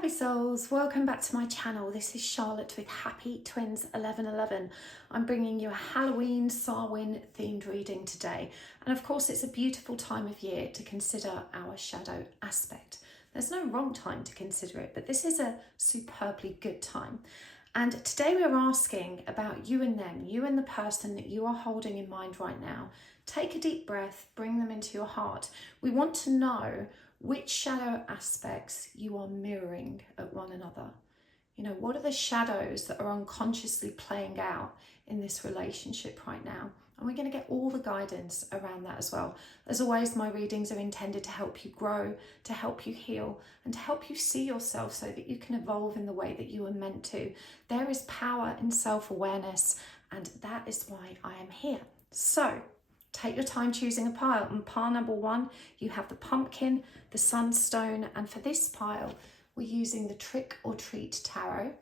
Happy souls, welcome back to my channel. This is Charlotte with Happy Twins 1111. I'm bringing you a Halloween Samhain themed reading today. And of course, it's a beautiful time of year to consider our shadow aspect. There's no wrong time to consider it, but this is a superbly good time. And today we're asking about you and them, you and the person that you are holding in mind right now. Take a deep breath, bring them into your heart. We want to know which shadow aspects you are mirroring at one another. You know, what are the shadows that are unconsciously playing out in this relationship right now? And we're going to get all the guidance around that as well. As always, my readings are intended to help you grow, to help you heal, and to help you see yourself so that you can evolve in the way that you are meant to. There is power in self-awareness, and that is why I am here. So, take your time choosing a pile. On pile number 1, you have the pumpkin, the sunstone, and for this pile, we're using the Trick or Treat Tarot.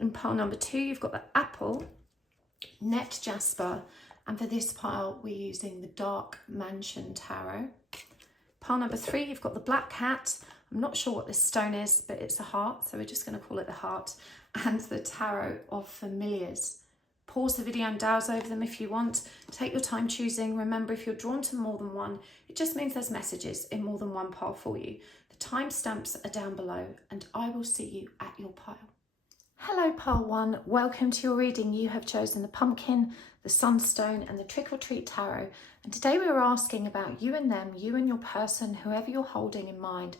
In pile number 2, you've got the apple, net jasper, and for this pile, we're using the Dark Mansion Tarot. Pile number 3, you've got the black cat. I'm not sure what this stone is, but it's a heart, so we're just going to call it the heart, and the Tarot of Familiars. Pause the video and douse over them if you want. Take your time choosing. Remember, if you're drawn to more than one, it just means there's messages in more than one pile for you. The timestamps are down below, and I will see you at your pile. Hello, pile 1. Welcome to your reading. You have chosen the pumpkin, the sunstone, and the Trick or Treat Tarot. And today we're asking about you and them, you and your person, whoever you're holding in mind.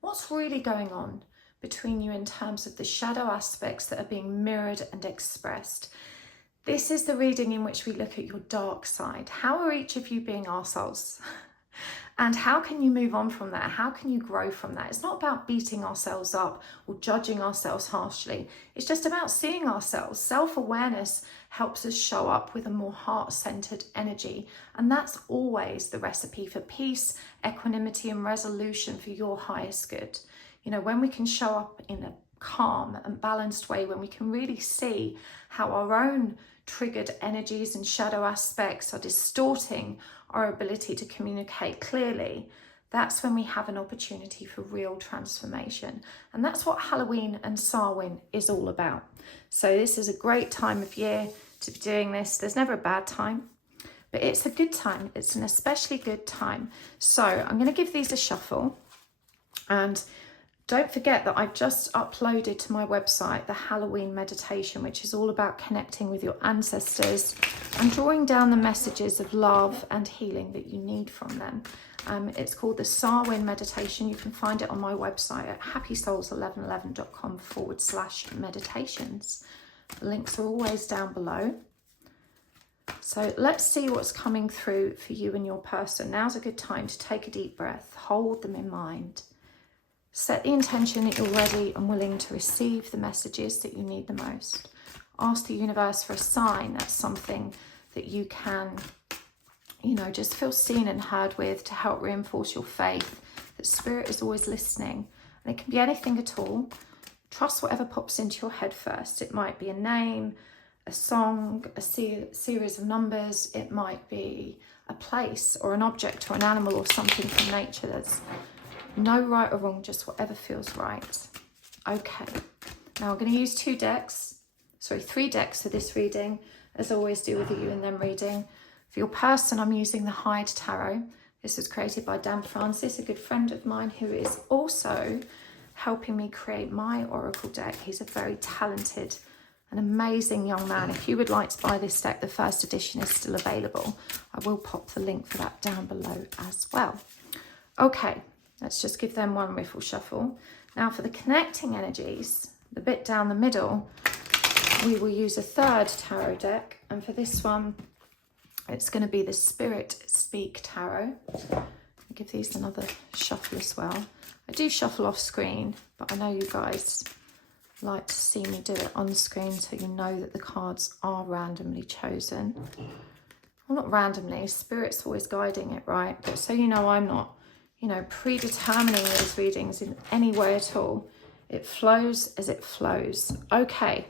What's really going on between you in terms of the shadow aspects that are being mirrored and expressed? This is the reading in which we look at your dark side. How are each of you being arseholes? And how can you move on from that? How can you grow from that? It's not about beating ourselves up or judging ourselves harshly. It's just about seeing ourselves. Self-awareness helps us show up with a more heart-centered energy. And that's always the recipe for peace, equanimity, and resolution for your highest good. You know, when we can show up in a calm and balanced way, when we can really see how our own triggered energies and shadow aspects are distorting our ability to communicate clearly, that's when we have an opportunity for real transformation. And that's what Halloween and Samhain is all about. So this is a great time of year to be doing this. There's never a bad time, but it's a good time. It's an especially good time. So I'm going to give these a shuffle, and don't forget that I've just uploaded to my website the Halloween meditation, which is all about connecting with your ancestors and drawing down the messages of love and healing that you need from them. It's called the Samhain meditation. You can find it on my website at happysouls1111.com/meditations. The links are always down below. So let's see what's coming through for you and your person. Now's a good time to take a deep breath, hold them in mind. Set the intention that you're ready and willing to receive the messages that you need the most. Ask the universe for a sign. That's something that you can, you know, just feel seen and heard with to help reinforce your faith that spirit is always listening. And it can be anything at all. Trust whatever pops into your head first. It might be a name, a song, a series of numbers. It might be a place or an object or an animal or something from nature. That's no right or wrong, just whatever feels right. Okay, now I'm going to use 3 decks for this reading, as I always do with the you and them reading. For your person, I'm using the Hyde Tarot. This was created by Dan Francis, a good friend of mine who is also helping me create my oracle deck. He's a very talented and amazing young man. If you would like to buy this deck, the first edition is still available. I will pop the link for that down below as well. Okay. Let's just give them one riffle shuffle. Now for the connecting energies, the bit down the middle, we will use a 3rd tarot deck. And for this one, it's going to be the Spirit Speak Tarot. I'll give these another shuffle as well. I do shuffle off screen, but I know you guys like to see me do it on screen so you know that the cards are randomly chosen. Well, not randomly, Spirit's always guiding it, right? But so you know, I'm not, you know, predetermining those readings in any way at all. It flows as it flows. Okay.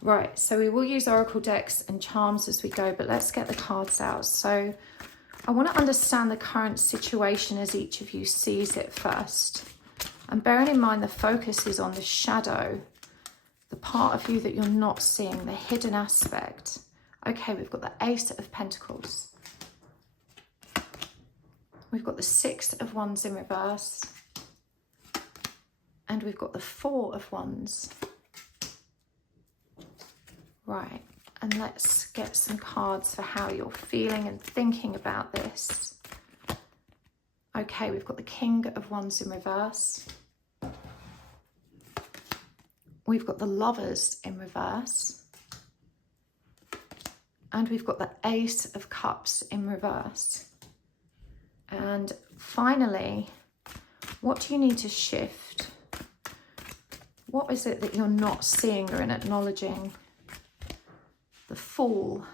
Right, so we will use oracle decks and charms as we go, but let's get the cards out. So I want to understand the current situation as each of you sees it first. And bearing in mind the focus is on the shadow, the part of you that you're not seeing, the hidden aspect. Okay, we've got the Ace of Pentacles. We've got the Six of Wands in reverse. And we've got the Four of Wands. Right, and let's get some cards for how you're feeling and thinking about this. Okay, we've got the King of Wands in reverse. We've got the Lovers in reverse. And we've got the Ace of Cups in reverse. And finally, what do you need to shift? What is it that you're not seeing or acknowledging? The Fool.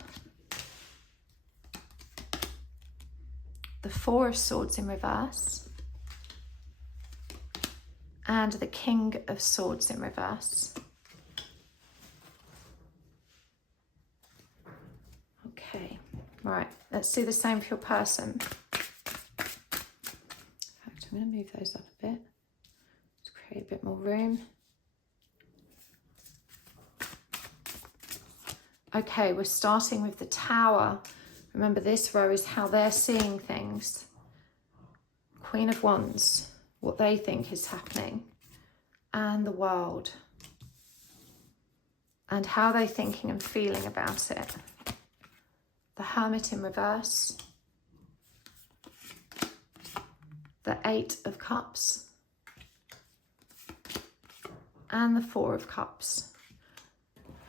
The Four of Swords in reverse. And the King of Swords in reverse. Okay, right, let's do the same for your person. In fact, I'm going to move those up a bit to create a bit more room. Okay, we're starting with the Tower. Remember, this row is how they're seeing things. Queen of Wands, what they think is happening. And the World. And how they're thinking and feeling about it. The Hermit in reverse. The Eight of Cups. And the Four of Cups.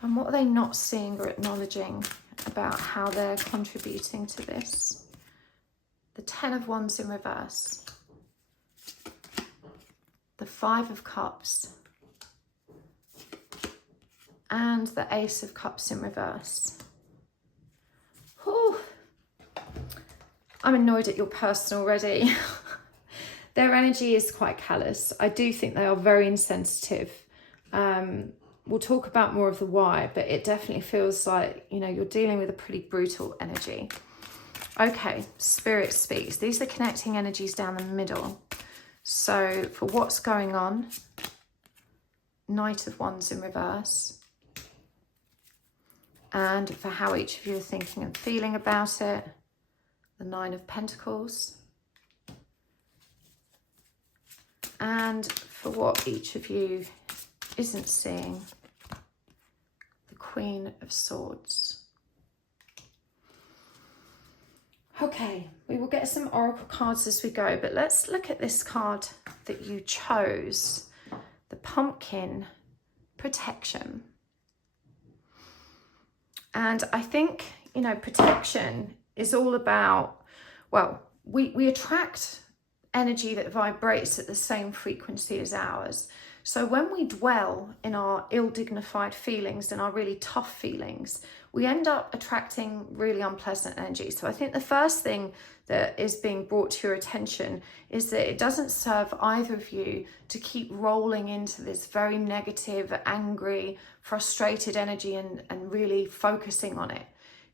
And what are they not seeing or acknowledging about how they're contributing to this? The Ten of Wands in reverse. The Five of Cups. And the Ace of Cups in reverse. Whew. I'm annoyed at your person already. Their energy is quite callous. I do think they are very insensitive. We'll talk about more of the why, but it definitely feels like, you know, you're dealing with a pretty brutal energy. Okay, Spirit speaks. These are connecting energies down the middle. So for what's going on, Knight of Wands in reverse. And for how each of you are thinking and feeling about it, the Nine of Pentacles. And for what each of you isn't seeing, the Queen of Swords. Okay, we will get some oracle cards as we go, but let's look at this card that you chose, the Pumpkin Protection. And I think, you know, protection is all about, well, we attract energy that vibrates at the same frequency as ours. So when we dwell in our ill-dignified feelings and our really tough feelings, we end up attracting really unpleasant energy. So I think the first thing that is being brought to your attention is that it doesn't serve either of you to keep rolling into this very negative, angry, frustrated energy and really focusing on it.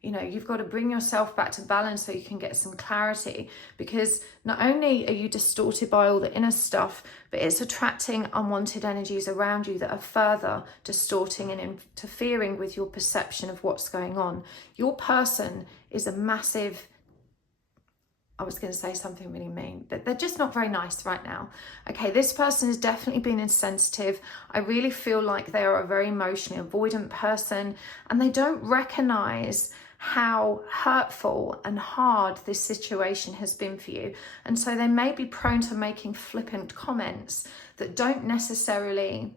You know, you've got to bring yourself back to balance so you can get some clarity, because not only are you distorted by all the inner stuff, but it's attracting unwanted energies around you that are further distorting and interfering with your perception of what's going on. Your person is a massive, I was going to say something really mean, but they're just not very nice right now. Okay, this person has definitely been insensitive. I really feel like they are a very emotionally avoidant person, and they don't recognize how hurtful and hard this situation has been for you. And so they may be prone to making flippant comments that don't necessarily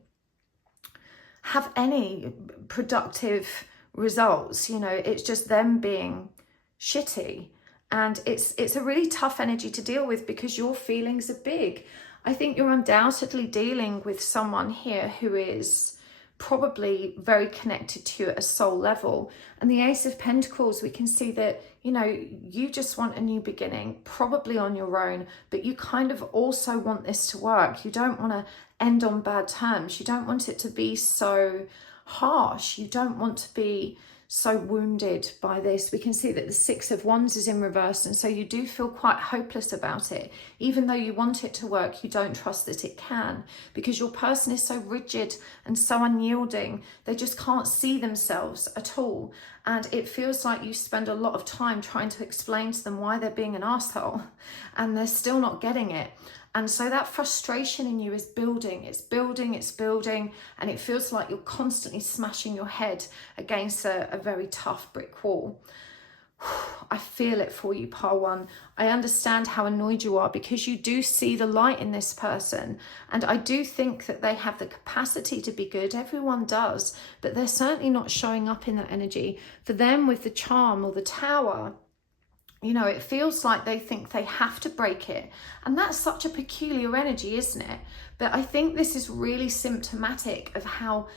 have any productive results. You know, it's just them being shitty. And it's a really tough energy to deal with because your feelings are big. I think you're undoubtedly dealing with someone here who is probably very connected to you at a soul level. And the Ace of Pentacles, we can see that, you know, you just want a new beginning, probably on your own, but you kind of also want this to work. You don't want to end on bad terms. You don't want it to be so harsh. You don't want to be so wounded by this. We can see that the Six of Wands is in reverse, and so you do feel quite hopeless about it. Even though you want it to work, you don't trust that it can, because your person is so rigid and so unyielding. They just can't see themselves at all, and it feels like you spend a lot of time trying to explain to them why they're being an asshole, and they're still not getting it. And so that frustration in you is building, it's building, it's building, and it feels like you're constantly smashing your head against a very tough brick wall. I feel it for you, Pile 1. I understand how annoyed you are, because you do see the light in this person, and I do think that they have the capacity to be good. Everyone does, but they're certainly not showing up in that energy. For them, with the charm or the tower, you know, it feels like they think they have to break it. And that's such a peculiar energy, isn't it? But I think this is really symptomatic of how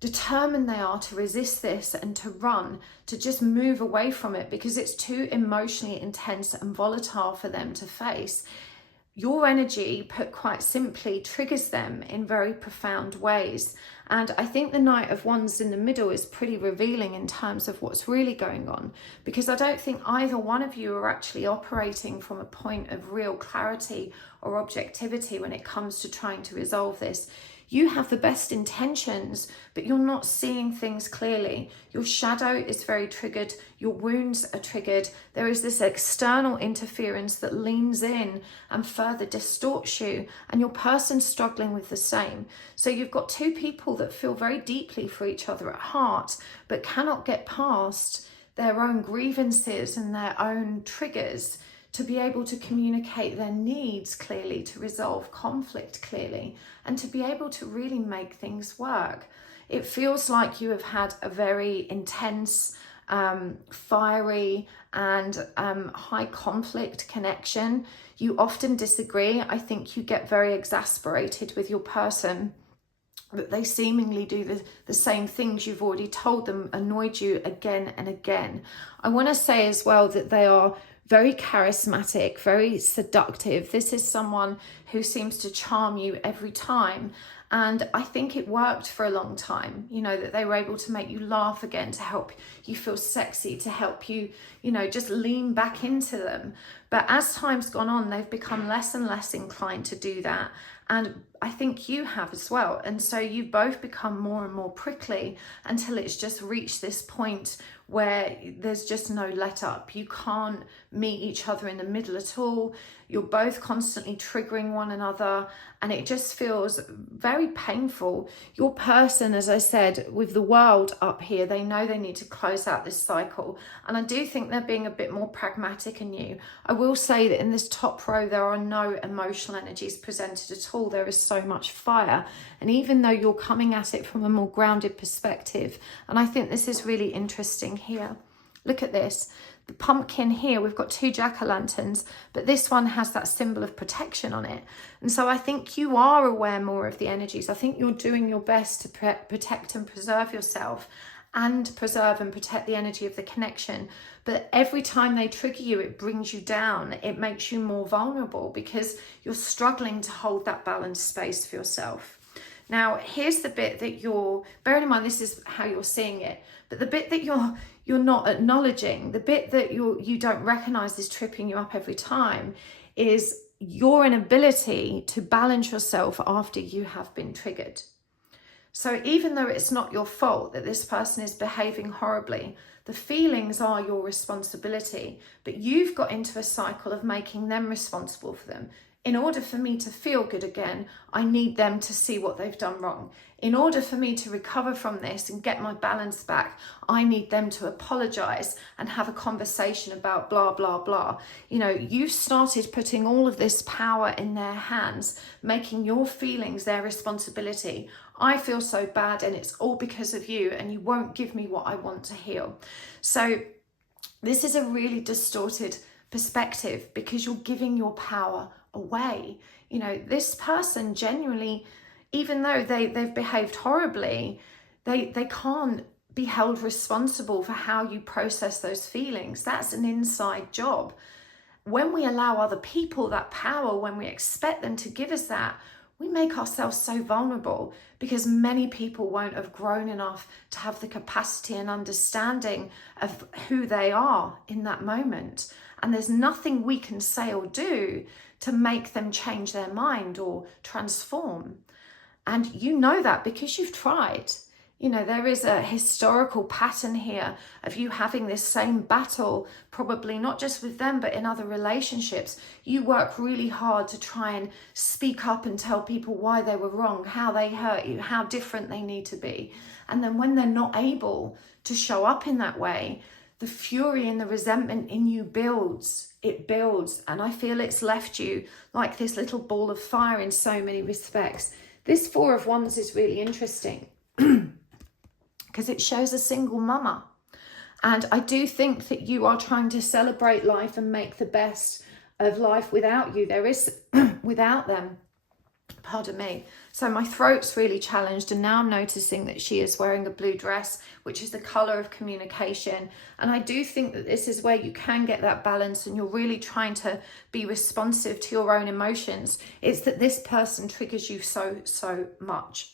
determined they are to resist this and to run, to just move away from it, because it's too emotionally intense and volatile for them to face. Your energy, put quite simply, triggers them in very profound ways. And I think the Knight of Wands in the middle is pretty revealing in terms of what's really going on, because I don't think either one of you are actually operating from a point of real clarity or objectivity when it comes to trying to resolve this. You have the best intentions, but you're not seeing things clearly. Your shadow is very triggered. Your wounds are triggered. There is this external interference that leans in and further distorts you, and your person's struggling with the same. So you've got two people that feel very deeply for each other at heart, but cannot get past their own grievances and their own triggers to be able to communicate their needs clearly, to resolve conflict clearly, and to be able to really make things work. It feels like you have had a very intense, fiery and high conflict connection. You often disagree. I think you get very exasperated with your person, that they seemingly do the same things you've already told them annoyed you again and again. I want to say as well that they are very charismatic, very seductive. This is someone who seems to charm you every time. And I think it worked for a long time, you know, that they were able to make you laugh again, to help you feel sexy, to help you, you know, just lean back into them. But as time's gone on, they've become less and less inclined to do that. And I think you have as well. And so you've both become more and more prickly until it's just reached this point where there's just no let up. You can't meet each other in the middle at all. You're both constantly triggering one another, and it just feels very painful. Your person, as I said, with the world up here, they know they need to close out this cycle. And I do think they're being a bit more pragmatic in you. I will say that in this top row, there are no emotional energies presented at all. There is so much fire. And even though you're coming at it from a more grounded perspective, and I think this is really interesting here. Look at this. The pumpkin here, we've got two jack-o'-lanterns, but this one has that symbol of protection on it. And so I think you are aware more of the energies. I think you're doing your best to protect and preserve yourself, and preserve and protect the energy of the connection. But every time they trigger you, it brings you down. It makes you more vulnerable, because you're struggling to hold that balanced space for yourself. Now, here's the bit that you're, bearing in mind this is how you're seeing it, but the bit that you're not acknowledging, the bit that you don't recognize is tripping you up every time, is your inability to balance yourself after you have been triggered. So even though it's not your fault that this person is behaving horribly, the feelings are your responsibility, but you've got into a cycle of making them responsible for them. In order for me to feel good again, I need them to see what they've done wrong. In order for me to recover from this and get my balance back, I need them to apologize and have a conversation about blah, blah, blah. You know, you've started putting all of this power in their hands, making your feelings their responsibility. I feel so bad and it's all because of you, and you won't give me what I want to heal. So this is a really distorted perspective, because you're giving your power away. You know, this person genuinely, even though they've behaved horribly, they can't be held responsible for how you process those feelings. That's an inside job. When we allow other people that power, when we expect them to give us that, we make ourselves so vulnerable because many people won't have grown enough to have the capacity and understanding of who they are in that moment. And there's nothing we can say or do to make them change their mind or transform. And you know that because you've tried. You know, there is a historical pattern here of you having this same battle, probably not just with them, but in other relationships. You work really hard to try and speak up and tell people why they were wrong, how they hurt you, how different they need to be. And then when they're not able to show up in that way, the fury and the resentment in you builds. It builds. And I feel it's left you like this little ball of fire in so many respects. This Four of Wands is really interesting because it shows a single mama. And I do think that you are trying to celebrate life and make the best of life without you. There is, without them, pardon me. So my throat's really challenged, and now I'm noticing that she is wearing a blue dress, which is the colour of communication. And I do think that this is where you can get that balance and you're really trying to be responsive to your own emotions. It's that this person triggers you so much.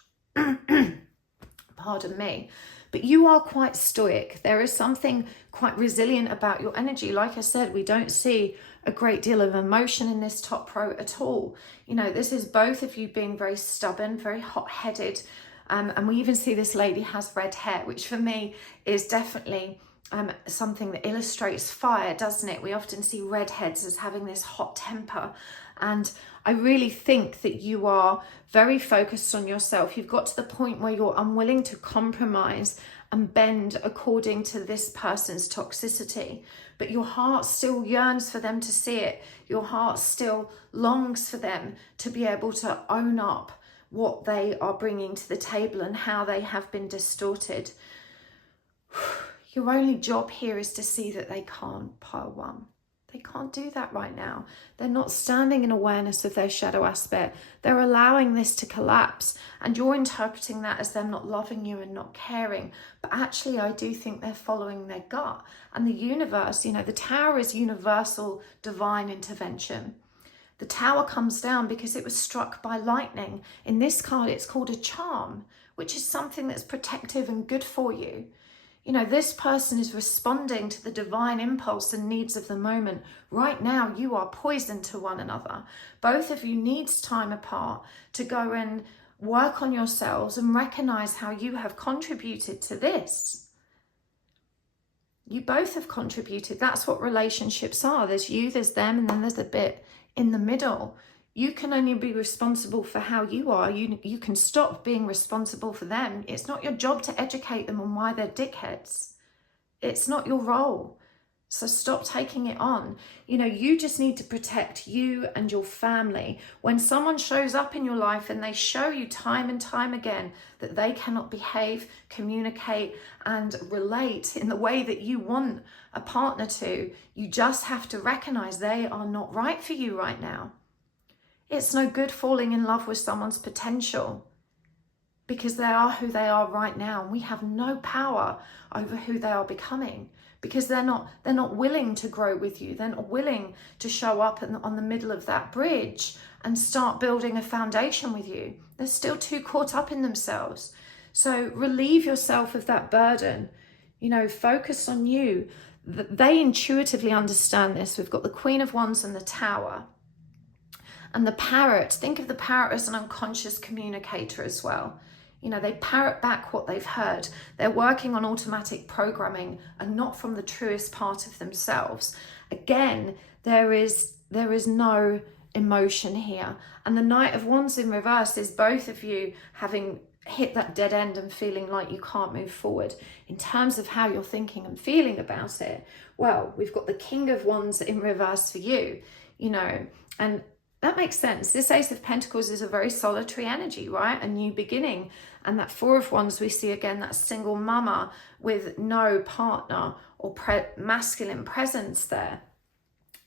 Pardon me. But you are quite stoic. There is something quite resilient about your energy. Like I said, we don't see a great deal of emotion in this top row at all. You know, this is both of you being very stubborn, very hot-headed. And we even see this lady has red hair, which for me is definitely something that illustrates fire, doesn't it? We often see redheads as having this hot temper. And I really think that you are very focused on yourself. You've got to the point where you're unwilling to compromise and bend according to this person's toxicity. But your heart still yearns for them to see it. Your heart still longs for them to be able to own up what they are bringing to the table and how they have been distorted. Your only job here is to see that they can't pile one. They can't do that right now. They're not standing in awareness of their shadow aspect. They're allowing this to collapse. And you're interpreting that as them not loving you and not caring. But actually, I do think they're following their gut. And the universe, you know, the tower is universal divine intervention. The tower comes down because it was struck by lightning. In this card, it's called a charm, which is something that's protective and good for you. You know, this person is responding to the divine impulse and needs of the moment. Right now, you are poisoned to one another. Both of you needs time apart to go and work on yourselves and recognize how you have contributed to this. You both have contributed. That's what relationships are. There's you, there's them, and then there's a bit in the middle. You can only be responsible for how you are. You can stop being responsible for them. It's not your job to educate them on why they're dickheads. It's not your role. So stop taking it on. You know, you just need to protect you and your family. When someone shows up in your life and they show you time and time again that they cannot behave, communicate, and relate in the way that you want a partner to, you just have to recognize they are not right for you right now. It's no good falling in love with someone's potential because they are who they are right now. And we have no power over who they are becoming because they're not willing to grow with you. They're not willing to show up on the middle of that bridge and start building a foundation with you. They're still too caught up in themselves. So relieve yourself of that burden. You know, focus on you. They intuitively understand this. We've got the Queen of Wands and the Tower. And the parrot, think of the parrot as an unconscious communicator as well. You know, they parrot back what they've heard. They're working on automatic programming and not from the truest part of themselves. Again, there is no emotion here. And the Knight of Wands in reverse is both of you having hit that dead end and feeling like you can't move forward. In terms of how you're thinking and feeling about it, well, we've got the King of Wands in reverse for you, you know, and that makes sense. This Ace of Pentacles is a very solitary energy, right? A new beginning. And that Four of Wands, we see again that single mama with no partner or masculine presence there.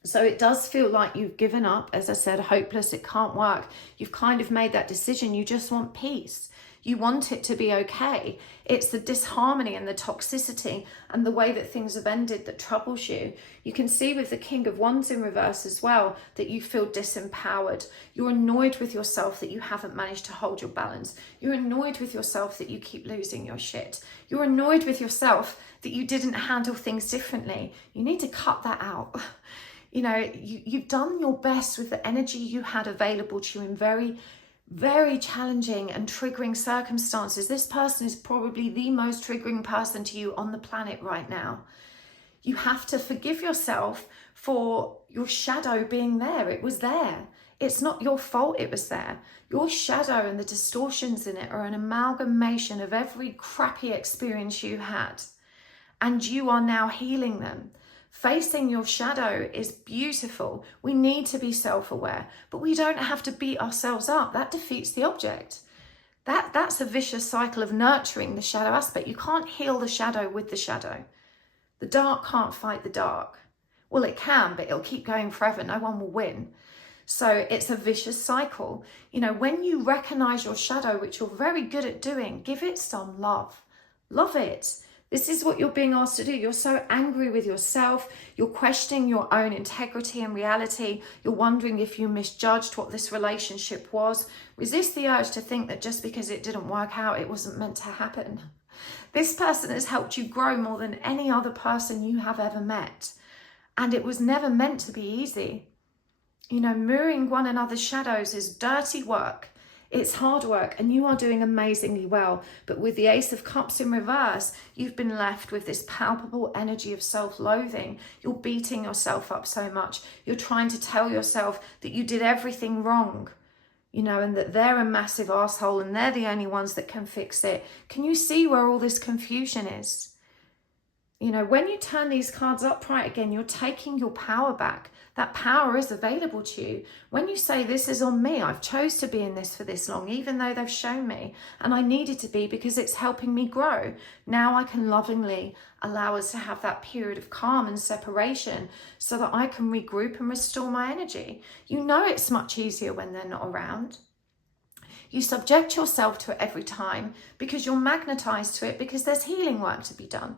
So it does feel like you've given up, as I said, hopeless, it can't work. You've kind of made that decision. You just want peace. You want it to be okay. It's the disharmony and the toxicity and the way that things have ended that troubles you. You can see with the King of Wands in reverse as well that you feel disempowered. You're annoyed with yourself that you haven't managed to hold your balance. You're annoyed with yourself that you keep losing your shit. You're annoyed with yourself that you didn't handle things differently. You need to cut that out. You know, you've done your best with the energy you had available to you in very challenging and triggering circumstances. This person is probably the most triggering person to you on the planet right now. You have to forgive yourself for your shadow being there. It was there. It's not your fault it was there. Your shadow and the distortions in it are an amalgamation of every crappy experience you had. And you are now healing them. Facing your shadow is beautiful. We need to be self-aware, but we don't have to beat ourselves up. That defeats the object. That's a vicious cycle of nurturing the shadow aspect. You can't heal the shadow with the shadow. The dark can't fight the dark. Well, it can, but it'll keep going forever. No one will win. So it's a vicious cycle. You know, when you recognize your shadow, which you're very good at doing, give it some love. Love it. This is what you're being asked to do. You're so angry with yourself. You're questioning your own integrity and reality. You're wondering if you misjudged what this relationship was. Resist the urge to think that just because it didn't work out, it wasn't meant to happen. This person has helped you grow more than any other person you have ever met. And it was never meant to be easy. You know, mirroring one another's shadows is dirty work. It's hard work, and you are doing amazingly well. But with the Ace of Cups in reverse, you've been left with this palpable energy of self-loathing. You're beating yourself up so much. You're trying to tell yourself that you did everything wrong, you know, and that they're a massive asshole and they're the only ones that can fix it. Can you see where all this confusion is? You know, when you turn these cards upright again, you're taking your power back. That power is available to you. When you say, this is on me, I've chose to be in this for this long, even though they've shown me, and I needed to be because it's helping me grow. Now I can lovingly allow us to have that period of calm and separation so that I can regroup and restore my energy. You know it's much easier when they're not around. You subject yourself to it every time because you're magnetized to it because there's healing work to be done.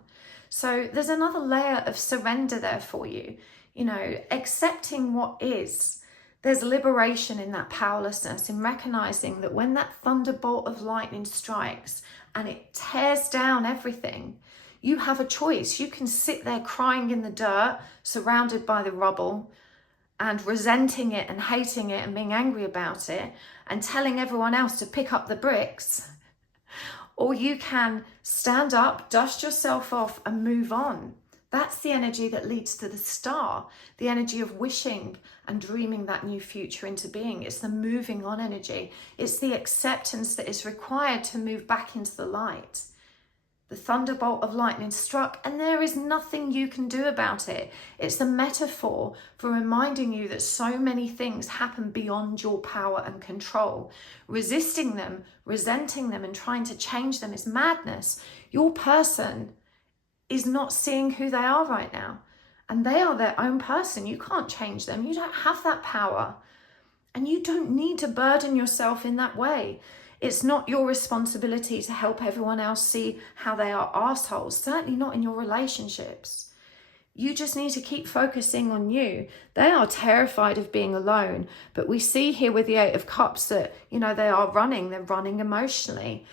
So there's another layer of surrender there for you. You know, accepting what is. There's liberation in that powerlessness, in recognizing that when that thunderbolt of lightning strikes and it tears down everything, you have a choice. You can sit there crying in the dirt, surrounded by the rubble, and resenting it and hating it and being angry about it and telling everyone else to pick up the bricks. Or you can stand up, dust yourself off and move on. That's the energy that leads to the star, the energy of wishing and dreaming that new future into being. It's the moving on energy. It's the acceptance that is required to move back into the light. The thunderbolt of lightning struck, and there is nothing you can do about it. It's a metaphor for reminding you that so many things happen beyond your power and control. Resisting them, resenting them, and trying to change them is madness. Your person is not seeing who they are right now, and they are their own person. You can't change them. You don't have that power, and you don't need to burden yourself in that way. It's not your responsibility to help everyone else see how they are assholes, certainly not in your relationships. You just need to keep focusing on you. They are terrified of being alone, but we see here with the Eight of Cups that, you know, they're running emotionally.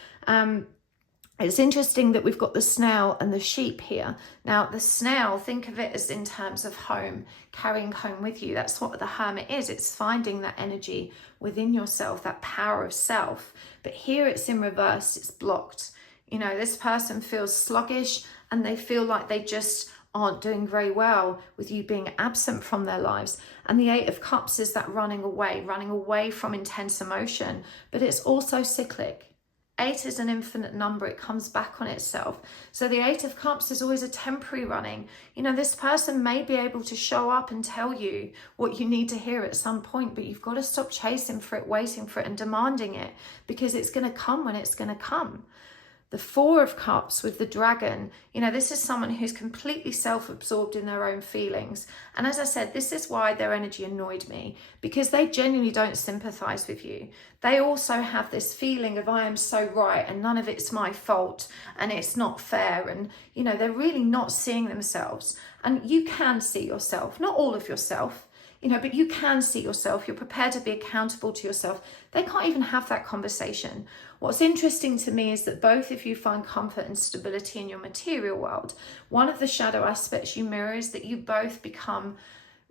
It's interesting that we've got the snail and the sheep here. Now, the snail, think of it as in terms of home, carrying home with you. That's what the hermit is. It's finding that energy within yourself, that power of self. But here it's in reverse, it's blocked. You know, this person feels sluggish and they feel like they just aren't doing very well with you being absent from their lives. And the Eight of Cups is that running away from intense emotion, but it's also cyclic. 8 is an infinite number. It comes back on itself. So the Eight of Cups is always a temporary running. You know, this person may be able to show up and tell you what you need to hear at some point, but you've got to stop chasing for it, waiting for it and demanding it, because it's going to come when it's going to come. The Four of Cups with the dragon, you know, this is someone who's completely self-absorbed in their own feelings. And as I said, this is why their energy annoyed me, because they genuinely don't sympathize with you. They also have this feeling of I am so right and none of it's my fault and it's not fair. And, you know, they're really not seeing themselves. And you can see yourself, not all of yourself, you know, but you can see yourself. You're prepared to be accountable to yourself. They can't even have that conversation. What's interesting to me is that both of you find comfort and stability in your material world. One of the shadow aspects you mirror is that you both become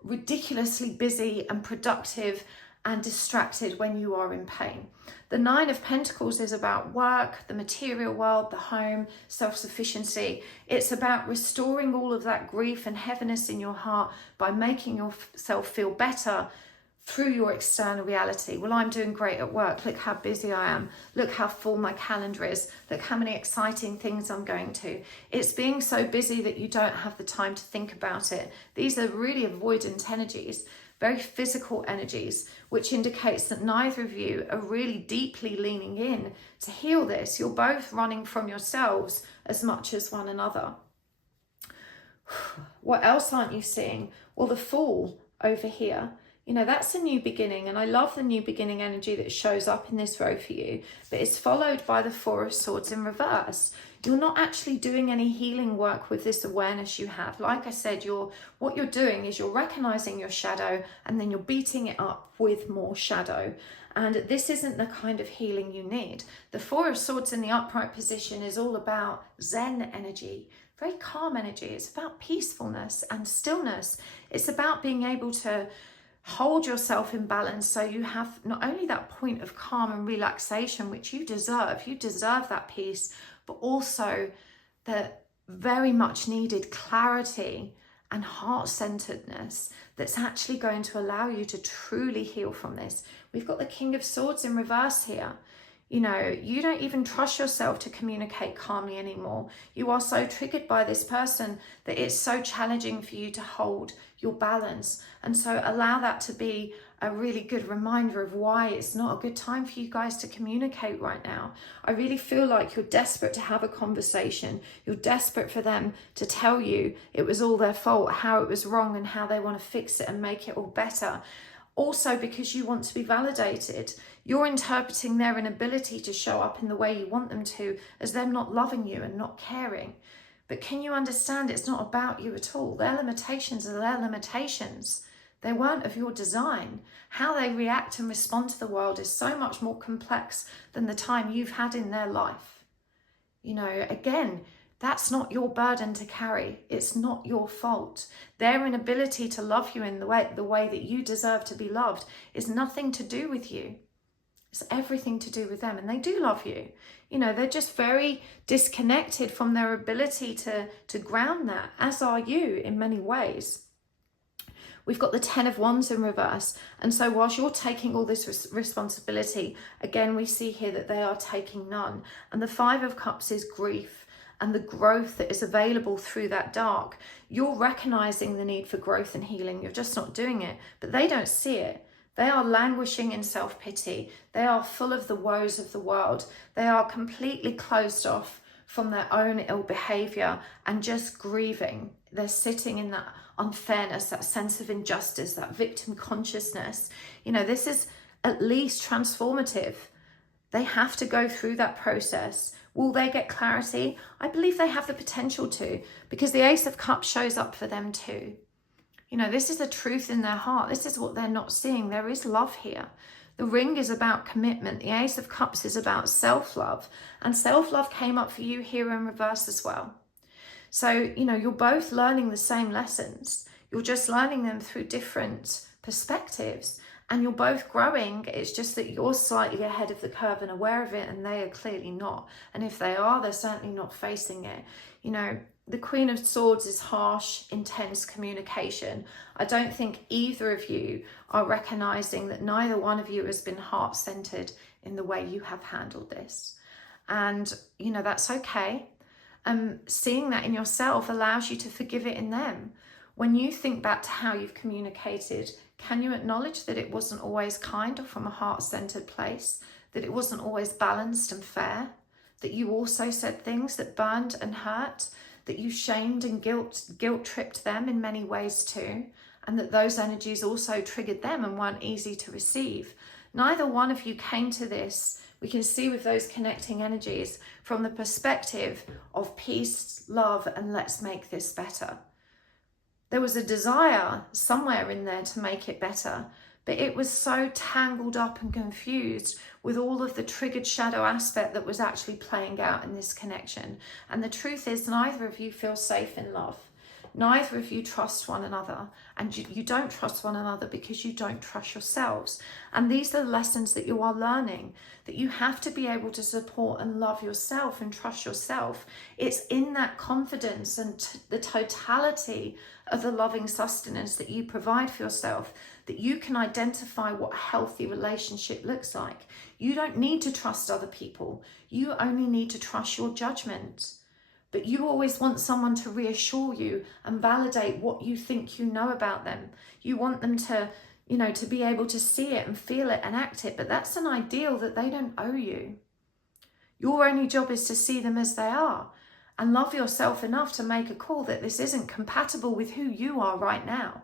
ridiculously busy and productive and distracted when you are in pain. The Nine of Pentacles is about work, the material world, the home, self-sufficiency. It's about restoring all of that grief and heaviness in your heart by making yourself feel better through your external reality. Well, I'm doing great at work. Look how busy I am. Look how full my calendar is. Look how many exciting things I'm going to. It's being so busy that you don't have the time to think about it. These are really avoidant energies, very physical energies, which indicates that neither of you are really deeply leaning in to heal this. You're both running from yourselves as much as one another. What else aren't you seeing? Well, the Fool over here. You know, that's a new beginning, and I love the new beginning energy that shows up in this row for you, but it's followed by the Four of Swords in reverse. You're not actually doing any healing work with this awareness you have. Like I said, what you're doing is you're recognizing your shadow and then you're beating it up with more shadow. And this isn't the kind of healing you need. The Four of Swords in the upright position is all about Zen energy, very calm energy. It's about peacefulness and stillness. It's about being able to hold yourself in balance so you have not only that point of calm and relaxation, which you deserve that peace, but also the very much needed clarity and heart-centeredness that's actually going to allow you to truly heal from this. We've got the King of Swords in reverse here. You know, you don't even trust yourself to communicate calmly anymore. You are so triggered by this person that it's so challenging for you to hold your balance. And so allow that to be a really good reminder of why it's not a good time for you guys to communicate right now. I really feel like you're desperate to have a conversation. You're desperate for them to tell you it was all their fault, how it was wrong, and how they want to fix it and make it all better. Also because you want to be validated. You're interpreting their inability to show up in the way you want them to as them not loving you and not caring. But can you understand it's not about you at all? Their limitations are their limitations. They weren't of your design. How they react and respond to the world is so much more complex than the time you've had in their life. You know, again, that's not your burden to carry. It's not your fault. Their inability to love you in the way that you deserve to be loved is nothing to do with you. It's everything to do with them, and they do love you. You know, they're just very disconnected from their ability to ground that, as are you in many ways. We've got the Ten of Wands in reverse. And so whilst you're taking all this responsibility, again, we see here that they are taking none. And the Five of Cups is grief and the growth that is available through that dark. You're recognizing the need for growth and healing. You're just not doing it, but they don't see it. They are languishing in self-pity. They are full of the woes of the world. They are completely closed off from their own ill behavior and just grieving. They're sitting in that unfairness, that sense of injustice, that victim consciousness. You know, this is at least transformative. They have to go through that process. Will they get clarity? I believe they have the potential to, because the Ace of Cups shows up for them too. You know, this is a truth in their heart. This is what they're not seeing. There is love here. The Ring is about commitment. The Ace of Cups is about self-love. And self-love came up for you here in reverse as well. So, you know, you're both learning the same lessons. You're just learning them through different perspectives. And you're both growing. It's just that you're slightly ahead of the curve and aware of it, and they are clearly not. And if they are, they're certainly not facing it. You know, the Queen of Swords is harsh, intense communication. I don't think either of you are recognizing that neither one of you has been heart-centered in the way you have handled this. And, you know, that's okay. Seeing that in yourself allows you to forgive it in them. When you think back to how you've communicated, can you acknowledge that it wasn't always kind or from a heart-centered place, that it wasn't always balanced and fair, that you also said things that burned and hurt, that you shamed and guilt tripped them in many ways too, and that those energies also triggered them and weren't easy to receive. Neither one of you came to this, we can see with those connecting energies, from the perspective of peace, love, and let's make this better. There was a desire somewhere in there to make it better, but it was so tangled up and confused with all of the triggered shadow aspect that was actually playing out in this connection. And the truth is, neither of you feel safe in love. Neither of you trust one another, and you don't trust one another because you don't trust yourselves. And these are the lessons that you are learning, that you have to be able to support and love yourself and trust yourself. It's in that confidence and the totality of the loving sustenance that you provide for yourself that you can identify what a healthy relationship looks like. You don't need to trust other people. You only need to trust your judgment. But you always want someone to reassure you and validate what you think you know about them. You want them to, to be able to see it and feel it and act it. But that's an ideal that they don't owe you. Your only job is to see them as they are and love yourself enough to make a call that this isn't compatible with who you are right now.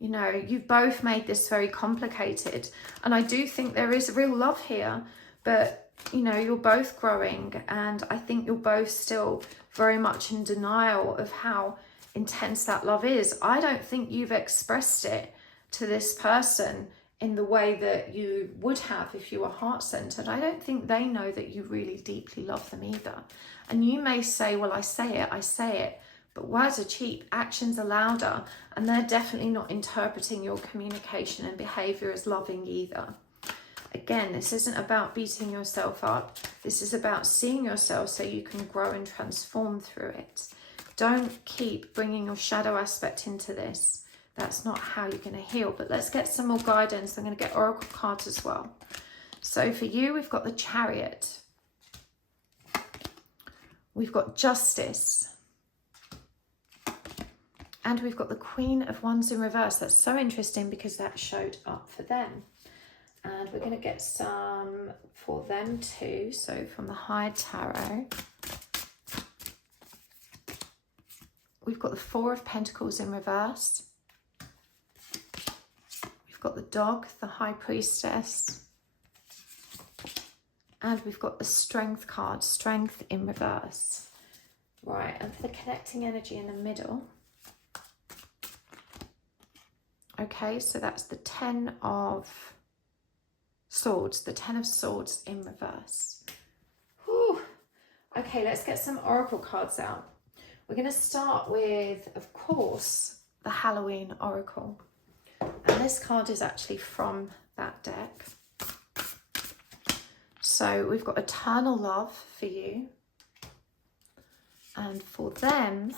You've both made this very complicated. And I do think there is real love here, but you're both growing, and I think you're both still very much in denial of how intense that love is. I don't think you've expressed it to this person in the way that you would have if you were heart-centered. I don't think they know that you really deeply love them either. And you may say, well, I say it, but words are cheap, actions are louder, and they're definitely not interpreting your communication and behavior as loving either. Again, this isn't about beating yourself up. This is about seeing yourself so you can grow and transform through it. Don't keep bringing your shadow aspect into this. That's not how you're going to heal. But let's get some more guidance. I'm going to get oracle cards as well. So for you, we've got the Chariot. We've got Justice. And we've got the Queen of Wands in reverse. That's so interesting because that showed up for them. And we're going to get some for them too. So from the High Tarot, we've got the Four of Pentacles in reverse. We've got the Dog, the High Priestess. And we've got the Strength card, Strength in reverse. Right, and for the connecting energy in the middle. Okay, so that's the Ten of Swords, the Ten of Swords in reverse. Whew. Okay, let's get some oracle cards out. We're going to start with, of course, the Halloween oracle. And this card is actually from that deck. So we've got eternal love for you. And for them,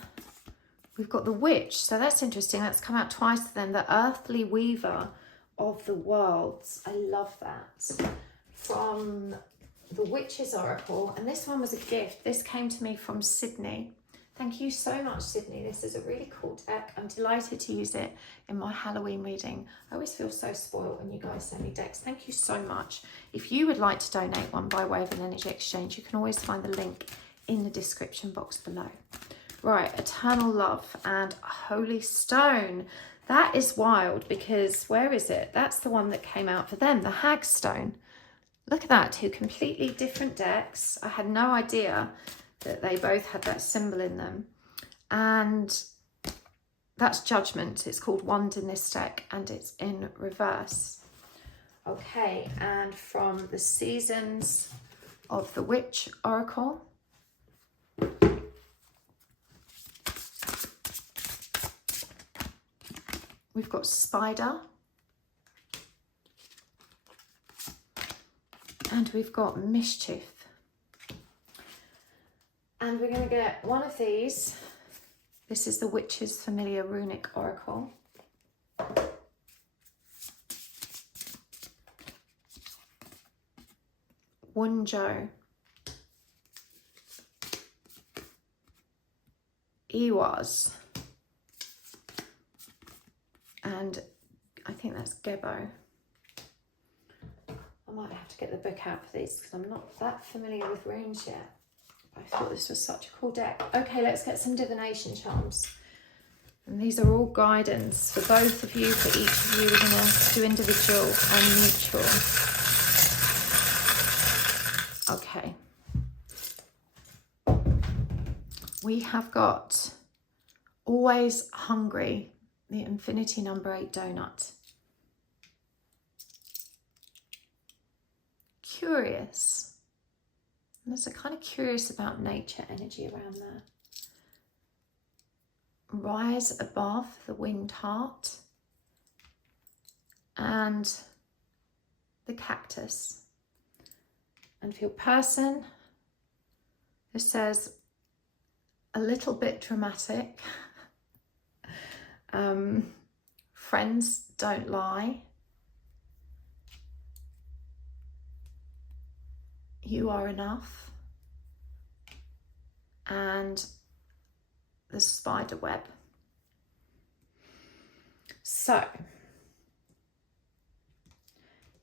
we've got the Witch. So that's interesting. That's come out twice for them. The earthly weaver of the worlds. I love that. From the Witch's oracle, and this one was a gift. This came to me from Sydney. Thank you so much, Sydney. This is a really cool deck. I'm delighted to use it in my Halloween reading. I always feel so spoiled when you guys send me decks. Thank you so much. If you would like to donate one by way of an energy exchange, you can always find the link in the description box below. Right, eternal love and holy stone. That is wild because where is it? That's the one that came out for them, the Hagstone. Look at that, two completely different decks. I had no idea that they both had that symbol in them. And that's Judgment. It's called Wand in this deck and it's in reverse. Okay, and from the Seasons of the Witch oracle. We've got Spider. And we've got Mischief. And we're going to get one of these. This is the Witch's Familiar Runic Oracle. Wunjo. Iwas. And I think that's Gebo. I'm might have to get the book out for these because I'm not that familiar with runes yet. I thought this was such a cool deck. Okay, let's get some divination charms. And these are all guidance for both of you, for each of you. We're going to do individual and mutual. Okay. We have got always hungry, the infinity number 8 donut. Curious. And there's a kind of curious about nature energy around there. Rise above the winged heart. And the cactus. And for your person, it says a little bit dramatic. Friends don't lie. You are enough. And the spider web. So,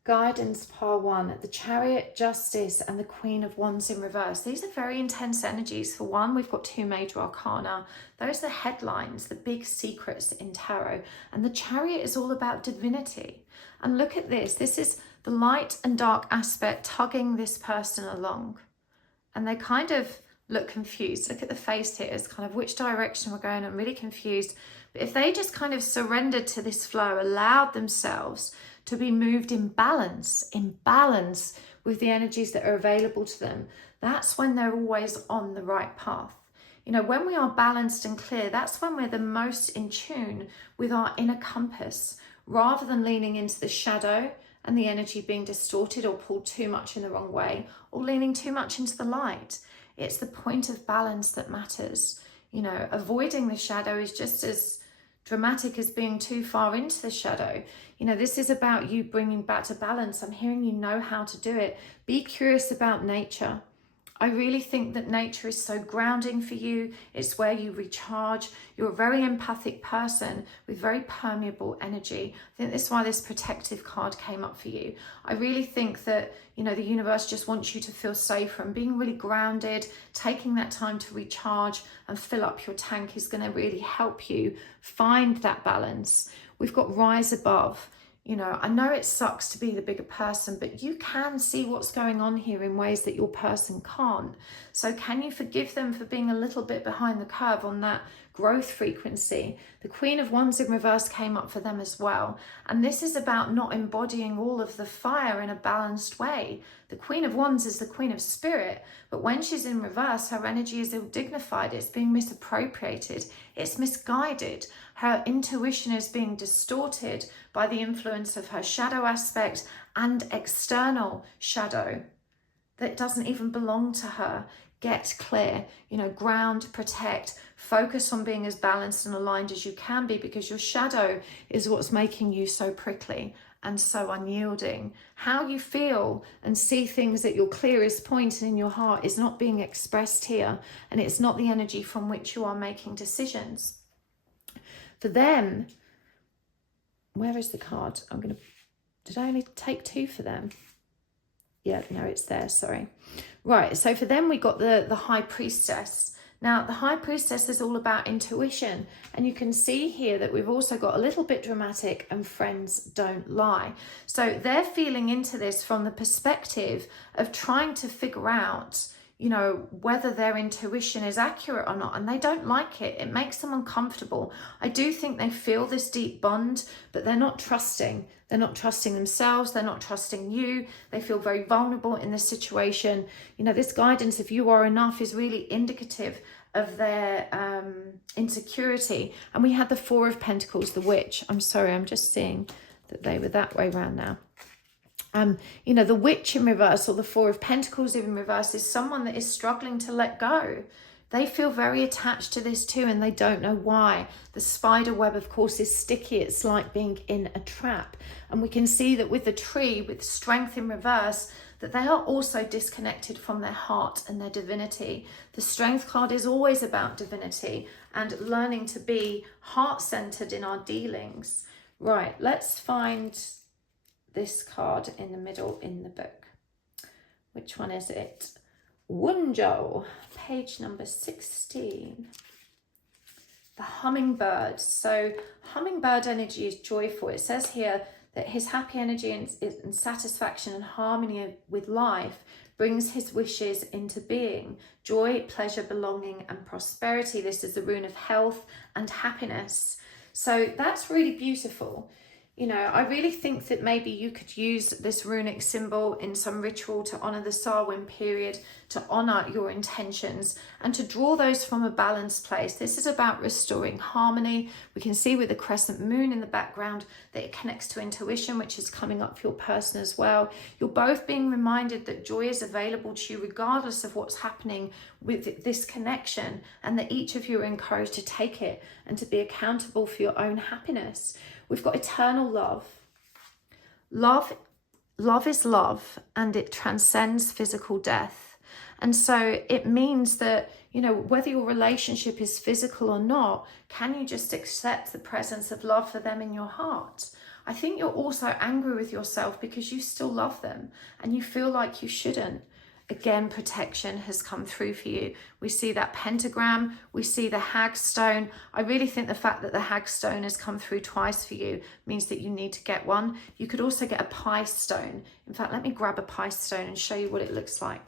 guidance part 1, the Chariot, Justice, and the Queen of Wands in reverse. These are very intense energies. For one, we've got 2 major arcana. Those are the headlines, the big secrets in tarot. And the Chariot is all about divinity. And look at this. This is the light and dark aspect tugging this person along. And they kind of look confused. Look at the face here. It's kind of which direction we're going. I'm really confused. But if they just kind of surrendered to this flow, allowed themselves to be moved in balance with the energies that are available to them, that's when they're always on the right path. You know, when we are balanced and clear, that's when we're the most in tune with our inner compass, rather than leaning into the shadow and the energy being distorted or pulled too much in the wrong way, or leaning too much into the light. It's the point of balance that matters. You know, avoiding the shadow is just as dramatic as being too far into the shadow. You know, this is about you bringing back to balance. I'm hearing you know how to do it. Be curious about nature. I really think that nature is so grounding for you. It's where you recharge. You're a very empathic person with very permeable energy. I think that's why this protective card came up for you. I really think that, you know, the universe just wants you to feel safer, and being really grounded, taking that time to recharge and fill up your tank is going to really help you find that balance. We've got rise above. You know, I know it sucks to be the bigger person, but you can see what's going on here in ways that your person can't. So can you forgive them for being a little bit behind the curve on that growth frequency? The Queen of Wands in reverse came up for them as well. And this is about not embodying all of the fire in a balanced way. The Queen of Wands is the Queen of Spirit, but when she's in reverse, her energy is ill-dignified. It's being misappropriated. It's misguided. Her intuition is being distorted by the influence of her shadow aspect and external shadow that doesn't even belong to her. Get clear, you know, ground, protect, focus on being as balanced and aligned as you can be, because your shadow is what's making you so prickly and so unyielding. How you feel and see things at your clearest point in your heart is not being expressed here, and it's not the energy from which you are making decisions. For them, where is the card? Did I only take 2 for them? Yeah, no, it's there, sorry. Right, so for them we got the High Priestess. Now, the High Priestess is all about intuition, and you can see here that we've also got a little bit dramatic and friends don't lie. So they're feeling into this from the perspective of trying to figure out, you know, whether their intuition is accurate or not, and they don't like it. It makes them uncomfortable. I do think they feel this deep bond, but they're not trusting. They're not trusting themselves. They're not trusting you. They feel very vulnerable in this situation. You know, this guidance, if you are enough, is really indicative of their insecurity. And we had the 4 of Pentacles, the Witch. I'm sorry, I'm just seeing that they were that way around now. You know, the Witch in reverse, or the 4 of Pentacles in reverse, is someone that is struggling to let go. They feel very attached to this too, and they don't know why. The spider web, of course, is sticky. It's like being in a trap. And we can see that with the tree, with strength in reverse, that they are also disconnected from their heart and their divinity. The Strength card is always about divinity and learning to be heart-centered in our dealings. Right, let's find this card in the middle in the book. Which one is it? Wunjo, page number 16. The hummingbird. So hummingbird energy is joyful. It says here that his happy energy and satisfaction and harmony with life brings his wishes into being. Joy, pleasure, belonging, and prosperity. This is the rune of health and happiness. So that's really beautiful. You know, I really think that maybe you could use this runic symbol in some ritual to honour the Samhain period, to honour your intentions and to draw those from a balanced place. This is about restoring harmony. We can see with the crescent moon in the background that it connects to intuition, which is coming up for your person as well. You're both being reminded that joy is available to you regardless of what's happening with this connection, and that each of you are encouraged to take it and to be accountable for your own happiness. We've got eternal love. Love is love, and it transcends physical death. And so it means that, you know, whether your relationship is physical or not, can you just accept the presence of love for them in your heart? I think you're also angry with yourself because you still love them and you feel like you shouldn't. Again, protection has come through for you. We see that pentagram, we see the hagstone. I really think the fact that the hagstone has come through twice for you means that you need to get one. You could also get a pie stone. In fact, let me grab a pie stone and show you what it looks like.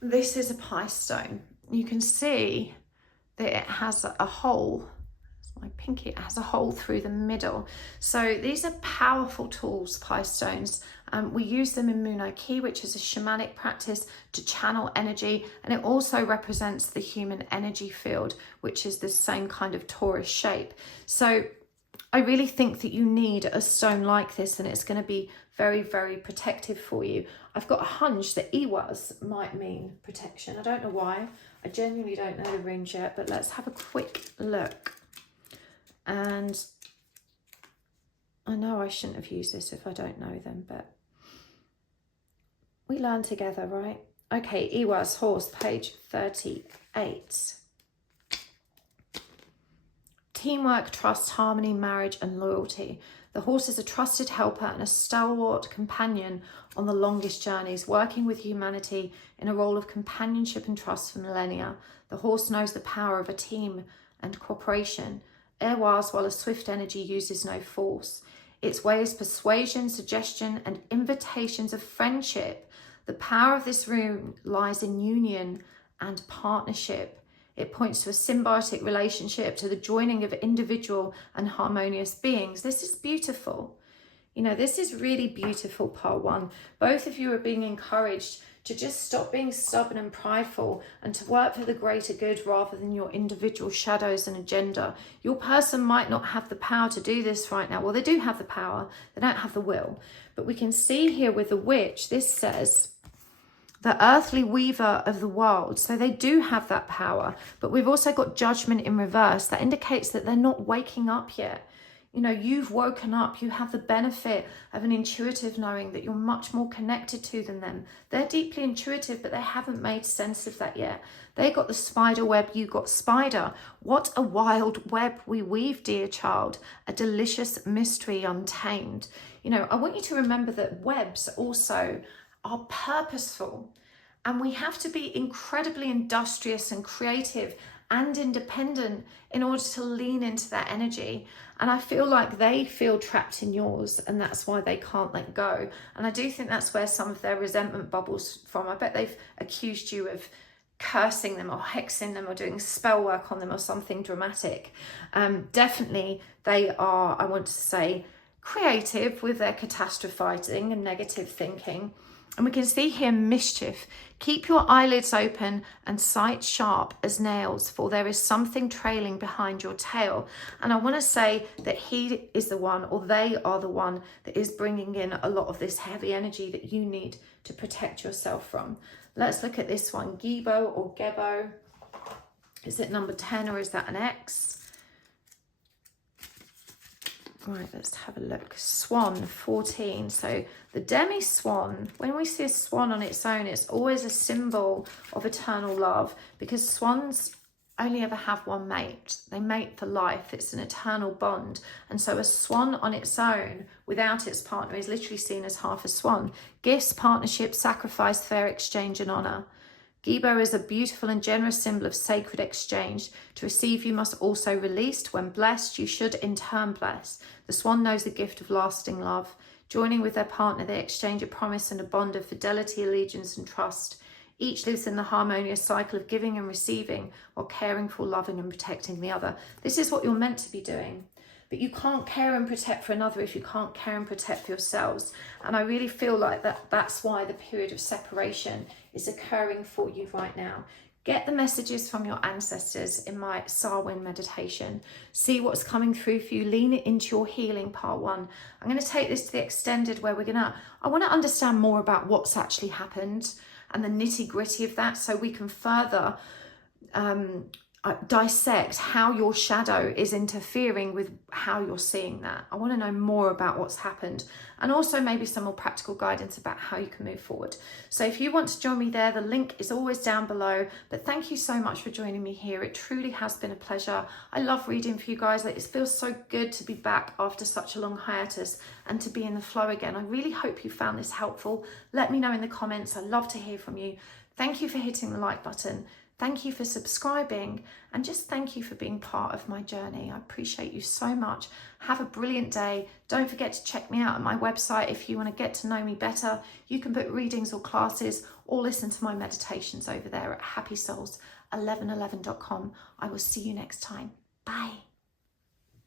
This is a pie stone. You can see that it has a hole. My pinky, it has a hole through the middle. So these are powerful tools, pie stones. We use them in Moonai, which is a shamanic practice to channel energy, and it also represents the human energy field, which is the same kind of torus shape. So I really think that you need a stone like this, and it's going to be very, very protective for you. I've got a hunch that Iwas might mean protection. I don't know why. I genuinely don't know the runes yet, but let's have a quick look. And I know I shouldn't have used this if I don't know them, but we learn together, right? Okay, Iwa's horse, page 38. Teamwork, trust, harmony, marriage, and loyalty. The horse is a trusted helper and a stalwart companion on the longest journeys, working with humanity in a role of companionship and trust for millennia. The horse knows the power of a team and cooperation. Erwas, while a swift energy, uses no force. Its way is persuasion, suggestion, and invitations of friendship. The power of this rune lies in union and partnership. It points to a symbiotic relationship, to the joining of individual and harmonious beings. This is beautiful. You know, this is really beautiful, part one. Both of you are being encouraged to just stop being stubborn and prideful and to work for the greater good rather than your individual shadows and agenda. Your person might not have the power to do this right now. Well, they do have the power. They don't have the will. But we can see here with the witch, this says, the earthly weaver of the world. So they do have that power. But we've also got judgment in reverse. That indicates that they're not waking up yet. You know, you've woken up, you have the benefit of an intuitive knowing that you're much more connected to than them. They're deeply intuitive, but they haven't made sense of that yet. They got the spider web, you got spider. What a wild web we weave, dear child. A delicious mystery untamed. You know, I want you to remember that webs also are purposeful. And we have to be incredibly industrious and creative and independent in order to lean into that energy. And I feel like they feel trapped in yours, and that's why they can't let go. And I do think that's where some of their resentment bubbles from. I bet they've accused you of cursing them or hexing them or doing spell work on them or something dramatic. Definitely they are, I want to say, creative with their catastrophizing and negative thinking. And we can see here mischief. Keep your eyelids open and sight sharp as nails, for there is something trailing behind your tail. And I want to say that he is the one, or they are the one, that is bringing in a lot of this heavy energy that you need to protect yourself from. Let's look at this one. Gibo or Gebo. Is it number 10 or is that an X? Right, let's have a look. Swan, 14. So the demi-swan, when we see a swan on its own, it's always a symbol of eternal love, because swans only ever have one mate. They mate for life. It's an eternal bond. And so a swan on its own, without its partner, is literally seen as half a swan. Gifts, partnership, sacrifice, fair exchange and honour. Gibo is a beautiful and generous symbol of sacred exchange. To receive, you must also release. When blessed, you should in turn bless. The swan knows the gift of lasting love. Joining with their partner, they exchange a promise and a bond of fidelity, allegiance and trust. Each lives in the harmonious cycle of giving and receiving while caring for, loving and protecting the other. This is what you're meant to be doing. But you can't care and protect for another if you can't care and protect for yourselves. And I really feel like that's why the period of separation is occurring for you right now. Get the messages from your ancestors in my Samhain meditation. See what's coming through for you. Lean it into your healing, part 1. I'm going to take this to the extended where I want to understand more about what's actually happened and the nitty gritty of that, so we can further dissect how your shadow is interfering with how you're seeing that. I want to know more about what's happened, and also maybe some more practical guidance about how you can move forward. So if you want to join me there, the link is always down below. But thank you so much for joining me here. It truly has been a pleasure. I love reading for you guys. It feels so good to be back after such a long hiatus and to be in the flow again. I really hope you found this helpful. Let me know in the comments. I love to hear from you. Thank you for hitting the like button. Thank you for subscribing, and just thank you for being part of my journey. I appreciate you so much. Have a brilliant day. Don't forget to check me out at my website if you want to get to know me better. You can book readings or classes or listen to my meditations over there at happysouls1111.com. I will see you next time. Bye.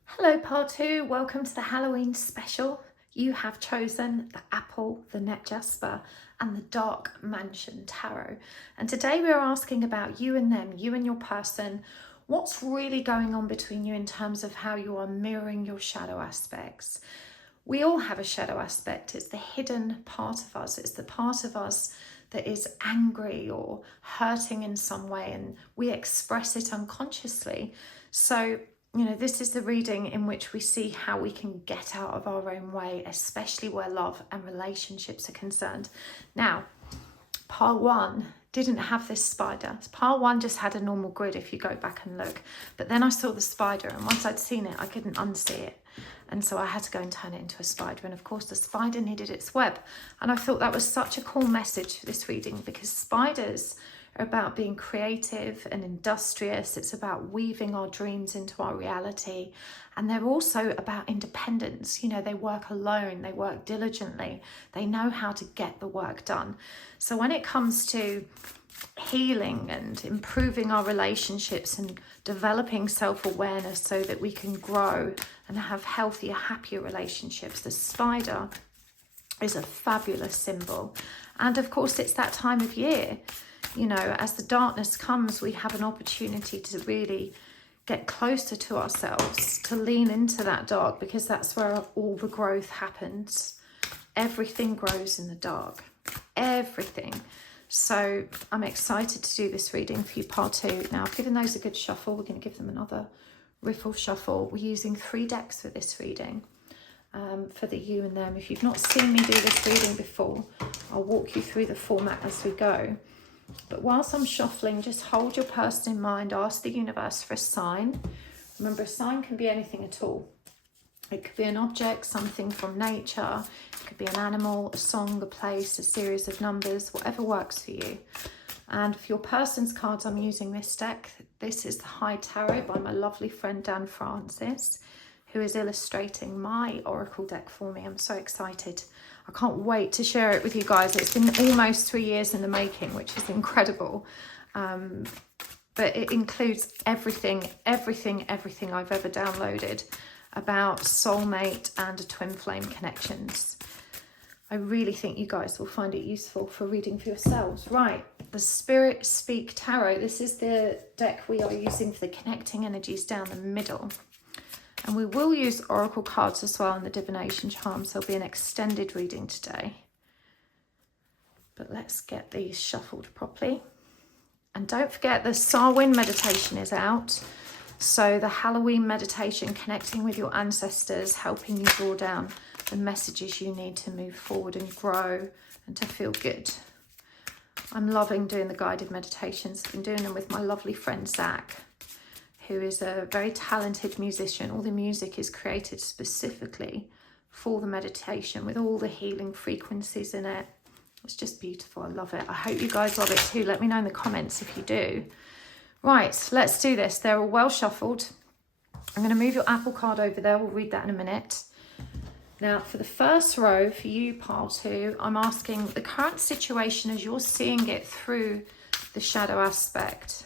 Hello, part 2. Welcome to the Halloween special. You have chosen the Apple, the Net Jasper, and the Dark Mansion Tarot. And today we're asking about you and them, you and your person. What's really going on between you in terms of how you are mirroring your shadow aspects? We all have a shadow aspect. It's the hidden part of us. It's the part of us that is angry or hurting in some way, and we express it unconsciously. So this is the reading in which we see how we can get out of our own way, especially where love and relationships are concerned. Now, part 1 didn't have this spider. Part 1 just had a normal grid if you go back and look. But then I saw the spider, and once I'd seen it, I couldn't unsee it. And so I had to go and turn it into a spider. And of course, the spider needed its web. And I thought that was such a cool message for this reading, because spiders are about being creative and industrious. It's about weaving our dreams into our reality. And they're also about independence. They work alone, they work diligently, they know how to get the work done. So when it comes to healing and improving our relationships and developing self-awareness so that we can grow and have healthier, happier relationships, the spider is a fabulous symbol. And of course, it's that time of year. As the darkness comes, we have an opportunity to really get closer to ourselves, to lean into that dark, because that's where all the growth happens. Everything grows in the dark, everything. So I'm excited to do this reading for you, part 2. Now, I've given those a good shuffle. We're going to give them another riffle shuffle. We're using 3 decks for this reading, for the you and them. If you've not seen me do this reading before, I'll walk you through the format as we go. But whilst I'm shuffling, just hold your person in mind. Ask the universe for a sign. Remember, a sign can be anything at all. It could be an object, something from nature. It could be an animal, a song, a place, a series of numbers, whatever works for you. And for your person's cards, I'm using this deck. This is the High Tarot by my lovely friend Dan Francis, who is illustrating my oracle deck for me. I'm so excited. I can't wait to share it with you guys. It's been almost 3 years in the making, which is incredible. But it includes everything I've ever downloaded about soulmate and twin flame connections. I really think you guys will find it useful for reading for yourselves. Right, the Spirit Speak Tarot. This is the deck we are using for the connecting energies down the middle. And we will use oracle cards as well in the divination charms. There'll be an extended reading today. But let's get these shuffled properly. And don't forget, the Samhain meditation is out. So the Halloween meditation, connecting with your ancestors, helping you draw down the messages you need to move forward and grow and to feel good. I'm loving doing the guided meditations. I've been doing them with my lovely friend Zach. who is a very talented musician. All the music is created specifically for the meditation with all the healing frequencies in it. It's just beautiful. I love it. I hope you guys love it too. Let me know in the comments if you do. Right, let's do this. They're all well shuffled. I'm going to move your apple card over there. We'll read that in a minute. Now, for the first row, for you, pile 2, I'm asking the current situation as you're seeing it through the shadow aspect.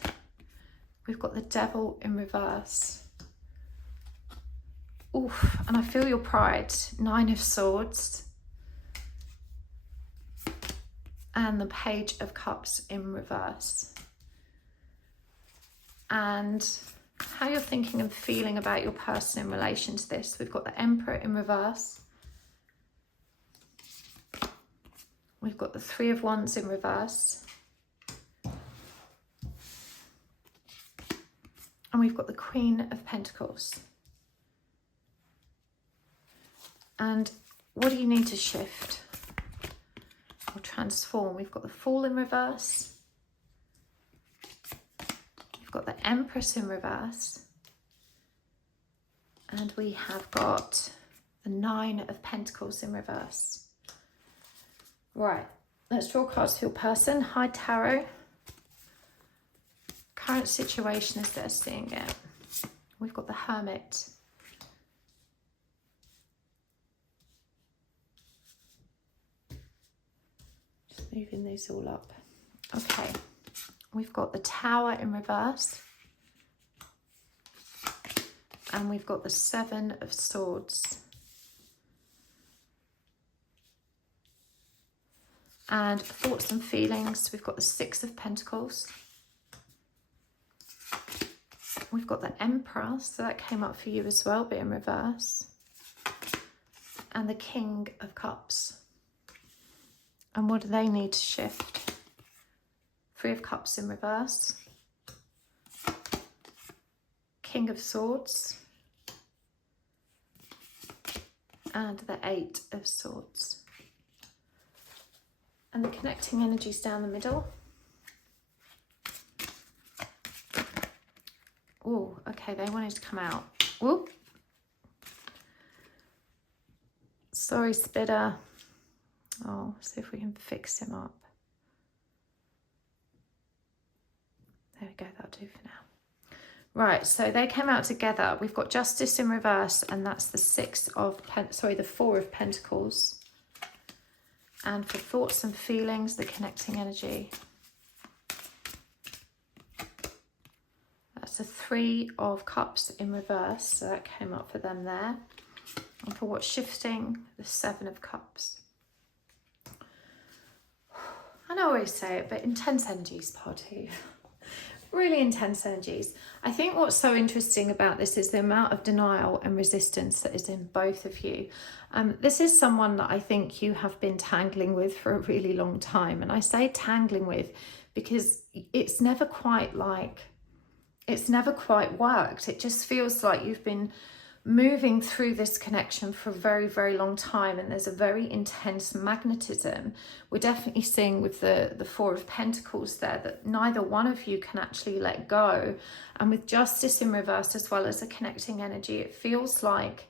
We've got the Devil in reverse. Oof, and I feel your pride. 9 of Swords. And the Page of Cups in reverse. And how you're thinking and feeling about your person in relation to this. We've got the Emperor in reverse. We've got the 3 of Wands in reverse. And we've got the Queen of Pentacles. And what do you need to shift or transform? We've got the Fool in reverse. We've got the Empress in reverse. And we have got the 9 of Pentacles in reverse. Right, let's draw cards for your person. Hi, Tarot. Current situation as they're seeing it. We've got the Hermit. Just moving these all up. Okay, we've got the Tower in reverse. And we've got the 7 of Swords. And thoughts and feelings, we've got the 6 of Pentacles. We've got the Emperor, so that came up for you as well, but in reverse. And the King of Cups. And what do they need to shift? 3 of Cups in reverse. King of Swords. And the 8 of Swords. And the connecting energies down the middle. Oh, okay, they wanted to come out. Whoop. Sorry, Spitter. Oh, see if we can fix him up. There we go, that'll do for now. Right, so they came out together. We've got Justice in reverse, and that's the the 4 of Pentacles. And for thoughts and feelings, the connecting energy. That's a 3 of Cups in reverse, so that came up for them there. And for what's shifting, the 7 of Cups. I know I always say it, but intense energies, part 2. Really intense energies. I think what's so interesting about this is the amount of denial and resistance that is in both of you. This is someone that I think you have been tangling with for a really long time. And I say tangling with because it's never quite worked. It just feels like you've been moving through this connection for a very, very long time, and there's a very intense magnetism. We're definitely seeing with the 4 of Pentacles there that neither one of you can actually let go. And with Justice in reverse as well as a connecting energy, it feels like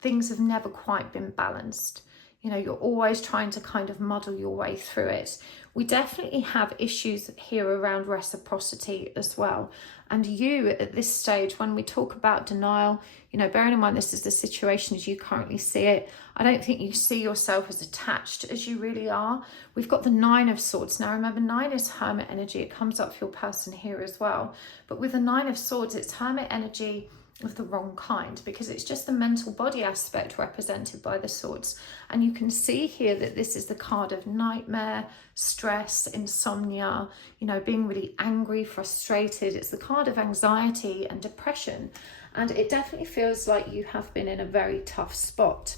things have never quite been balanced. You're always trying to kind of muddle your way through it. We definitely have issues here around reciprocity as well. And you at this stage, when we talk about denial, bearing in mind this is the situation as you currently see it, I don't think you see yourself as attached as you really are. We've got the 9 of Swords. Now remember, 9 is Hermit energy. It comes up for your person here as well. But with the 9 of Swords, it's Hermit energy of the wrong kind, because it's just the mental body aspect represented by the swords. And you can see here that this is the card of nightmare, stress, insomnia, being really angry, frustrated. It's the card of anxiety and depression. And it definitely feels like you have been in a very tough spot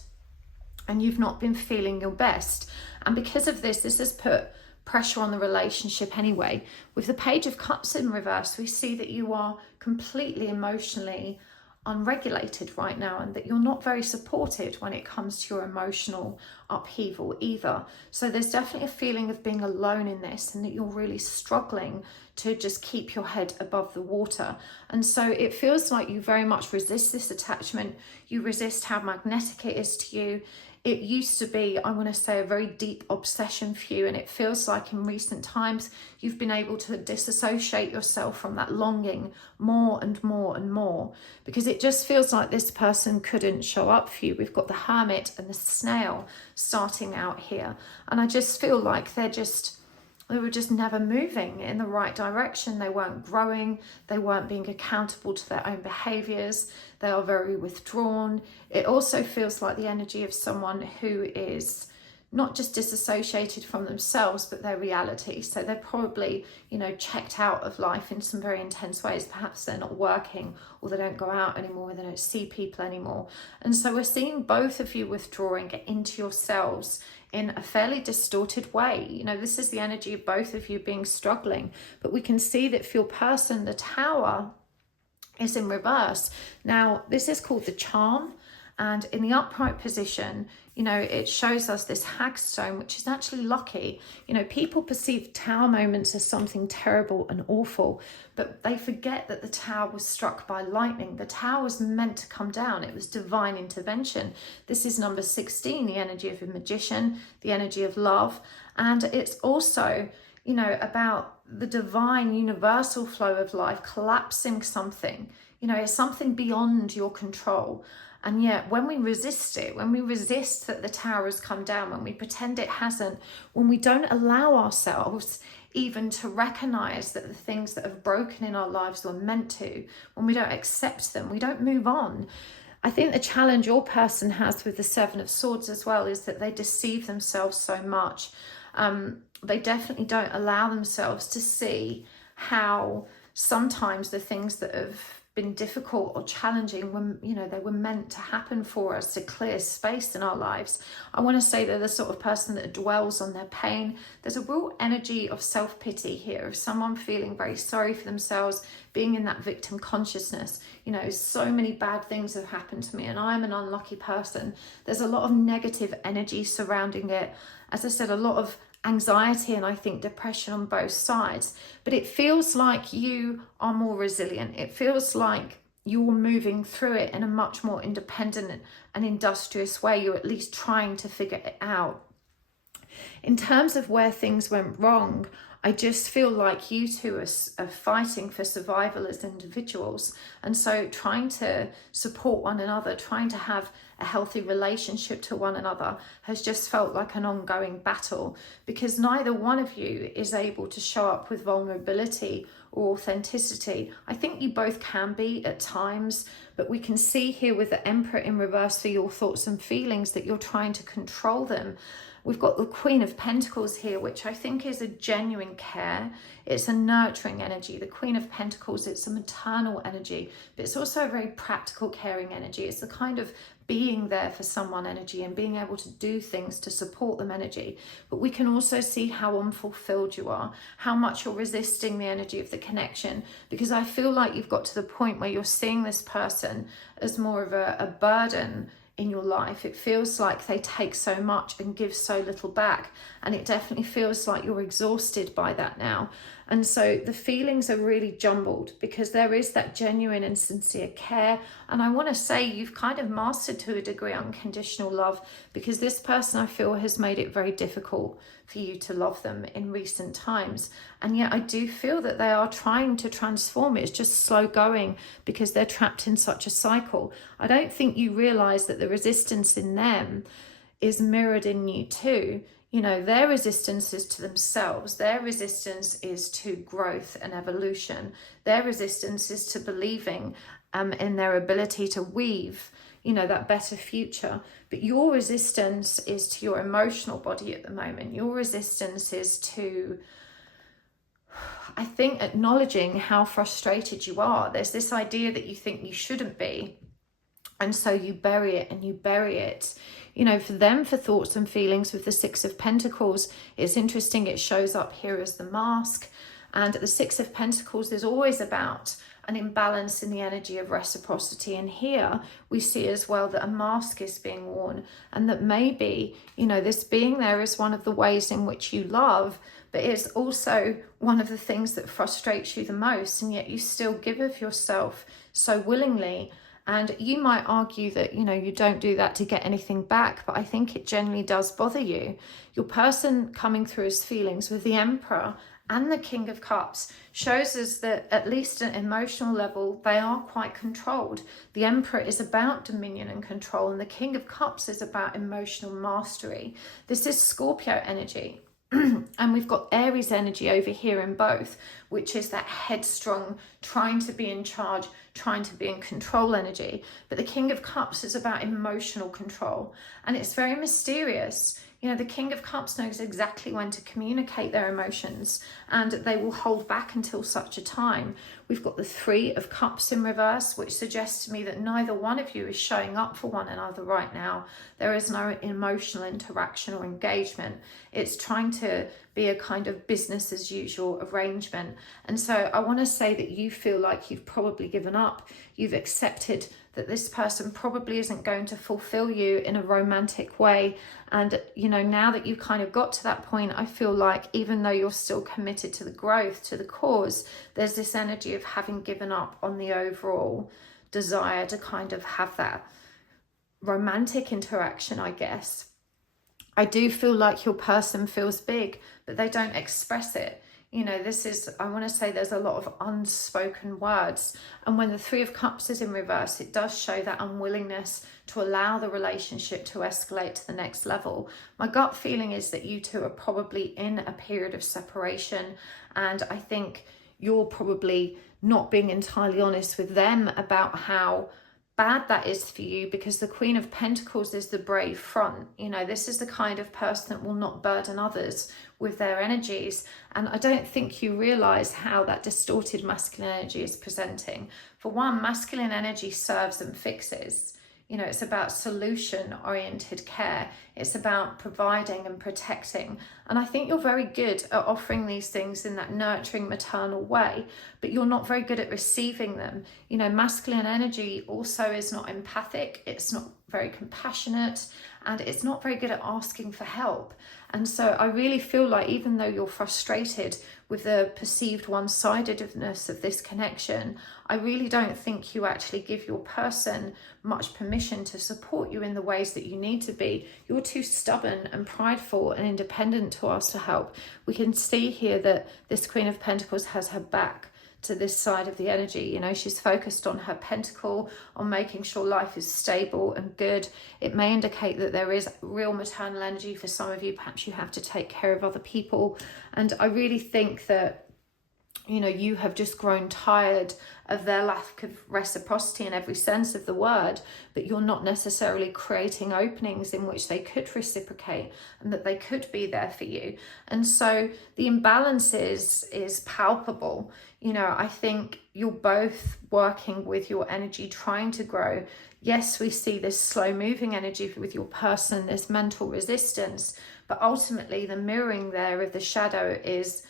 and you've not been feeling your best. And because of this has put pressure on the relationship anyway. With the Page of Cups in reverse, we see that you are completely emotionally unregulated right now, and that you're not very supported when it comes to your emotional upheaval either. So there's definitely a feeling of being alone in this, and that you're really struggling to just keep your head above the water. And so it feels like you very much resist this attachment. You resist how magnetic it is to you. It used to be, I want to say, a very deep obsession for you, and it feels like in recent times you've been able to disassociate yourself from that longing more and more and more, because it just feels like this person couldn't show up for you. We've got the Hermit and the Snail starting out here, and I just feel like they were just never moving in the right direction. They weren't growing. They weren't being accountable to their own behaviors. They are very withdrawn. It also feels like the energy of someone who is not just disassociated from themselves, but their reality. So they're probably, checked out of life in some very intense ways. Perhaps they're not working, or they don't go out anymore, or they don't see people anymore. And so we're seeing both of you withdrawing into yourselves in a fairly distorted way. This is the energy of both of you being struggling, but we can see that for your person, the Tower is in reverse. Now, this is called the Charm, and in the upright position, it shows us this hagstone, which is actually lucky. People perceive Tower moments as something terrible and awful, but they forget that the Tower was struck by lightning. The Tower was meant to come down. It was divine intervention. This is number 16, the energy of a magician, the energy of love. And it's also, about the divine universal flow of life collapsing something. It's something beyond your control. And yet when we resist it, when we resist that the Tower has come down, when we pretend it hasn't, when we don't allow ourselves even to recognize that the things that have broken in our lives were meant to, when we don't accept them, we don't move on. I think the challenge your person has with the Seven of Swords as well is that they deceive themselves so much. They definitely don't allow themselves to see how sometimes the things that have been difficult or challenging when they were meant to happen for us to clear space in our lives. I want to say they're the sort of person that dwells on their pain. There's a real energy of self-pity here, of someone feeling very sorry for themselves, being in that victim consciousness. So many bad things have happened to me and I'm an unlucky person. There's a lot of negative energy surrounding it. As I said, a lot of anxiety and I think depression on both sides, but it feels like you are more resilient. It feels like you're moving through it in a much more independent and industrious way. You're at least trying to figure it out. In terms of where things went wrong, I just feel like you two are fighting for survival as individuals, and so trying to support one another, trying to have a healthy relationship to one another has just felt like an ongoing battle, because neither one of you is able to show up with vulnerability or authenticity. I think you both can be at times, but we can see here with the Emperor in reverse for your thoughts and feelings that you're trying to control them. We've got the Queen of Pentacles here, which I think is a genuine care. It's a nurturing energy. The Queen of Pentacles, it's a maternal energy, but it's also a very practical, caring energy. It's the kind of being there for someone energy and being able to do things to support them energy. But we can also see how unfulfilled you are, how much you're resisting the energy of the connection, because I feel like you've got to the point where you're seeing this person as more of a burden in your life. It feels like they take so much and give so little back, and it definitely feels like you're exhausted by that now. And so the feelings are really jumbled, because there is that genuine and sincere care, and I want to say you've kind of mastered to a degree unconditional love, because this person I feel has made it very difficult for you to love them in recent times. And yet I do feel that they are trying to transform. It's just slow going because they're trapped in such a cycle. I don't think you realize that the resistance in them is mirrored in you too. Their resistance is to themselves. Their resistance is to growth and evolution. Their resistance is to believing in their ability to weave, that better future. But your resistance is to your emotional body at the moment. Your resistance is to, I think, acknowledging how frustrated you are. There's this idea that you think you shouldn't be, and so you bury it and you bury it. For them, for thoughts and feelings with the Six of Pentacles, it's interesting, it shows up here as the mask. And the Six of Pentacles is always about an imbalance in the energy of reciprocity. And here we see as well that a mask is being worn, and that maybe, you know, this being there is one of the ways in which you love, but it's also one of the things that frustrates you the most, and yet you still give of yourself so willingly. And you might argue that, you know, you don't do that to get anything back, but I think it generally does bother you. Your person coming through as feelings with the Emperor and the King of Cups shows us that, at least at an emotional level, they are quite controlled. The Emperor is about dominion and control, and the King of Cups is about emotional mastery. This is Scorpio energy. And we've got Aries energy over here in both, which is that headstrong, trying to be in charge, trying to be in control energy. But the King of Cups is about emotional control, and it's very mysterious. You know, the King of Cups knows exactly when to communicate their emotions, and they will hold back until such a time. We've got the Three of Cups in reverse, which suggests to me that neither one of you is showing up for one another right now. There is no emotional interaction or engagement. It's trying to be a kind of business as usual arrangement. And so I want to say that you feel like you've probably given up. You've accepted that this person probably isn't going to fulfill you in a romantic way. And, you know, now that you kind of got to that point, I feel like even though you're still committed to the growth, to the cause, there's this energy of having given up on the overall desire to kind of have that romantic interaction, I guess. I do feel like your person feels big, but they don't express it. You know, this is, I want to say there's a lot of unspoken words. And when the Three of Cups is in reverse, it does show that unwillingness to allow the relationship to escalate to the next level. My gut feeling is that you two are probably in a period of separation. And I think you're probably not being entirely honest with them about how bad that is for you, because the Queen of Pentacles is the brave front. You know, this is the kind of person that will not burden others with their energies. And I don't think you realize how that distorted masculine energy is presenting. For one, masculine energy serves and fixes. You know, it's about solution-oriented care. It's about providing and protecting. And I think you're very good at offering these things in that nurturing, maternal way, but you're not very good at receiving them. You know, masculine energy also is not empathic. It's not very compassionate, and it's not very good at asking for help. And so I really feel like, even though you're frustrated with the perceived one-sidedness of this connection, I really don't think you actually give your person much permission to support you in the ways that you need to be. You're too stubborn and prideful and independent to ask for help. We can see here that this Queen of Pentacles has her back to this side of the energy. You know, she's focused on her pentacle, on making sure life is stable and good. It may indicate that there is real maternal energy for some of you. Perhaps you have to take care of other people. And I really think that, you know, you have just grown tired of their lack of reciprocity in every sense of the word, but you're not necessarily creating openings in which they could reciprocate and that they could be there for you. And so the imbalance is palpable. You know, I think you're both working with your energy, trying to grow. Yes, we see this slow moving energy with your person, this mental resistance, but ultimately the mirroring there of the shadow is,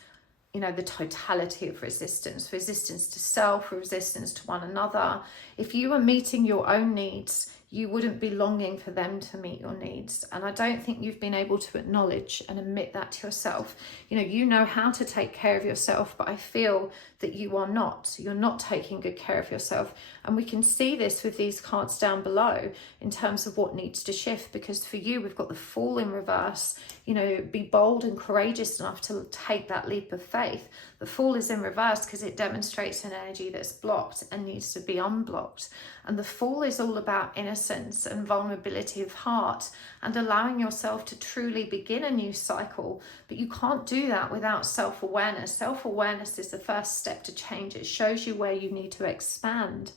you know, the totality of resistance to self, resistance to one another. If you were meeting your own needs, you wouldn't be longing for them to meet your needs. And I don't think you've been able to acknowledge and admit that to yourself. You know how to take care of yourself, but I feel that you're not taking good care of yourself. And we can see this with these cards down below in terms of what needs to shift, because for you, we've got the Fool in reverse. You know, be bold and courageous enough to take that leap of faith. The Fool is in reverse because it demonstrates an energy that's blocked and needs to be unblocked. And the Fool is all about innocence and vulnerability of heart and allowing yourself to truly begin a new cycle. But you can't do that without self-awareness. Self-awareness is the first step to change. It shows you where you need to expand.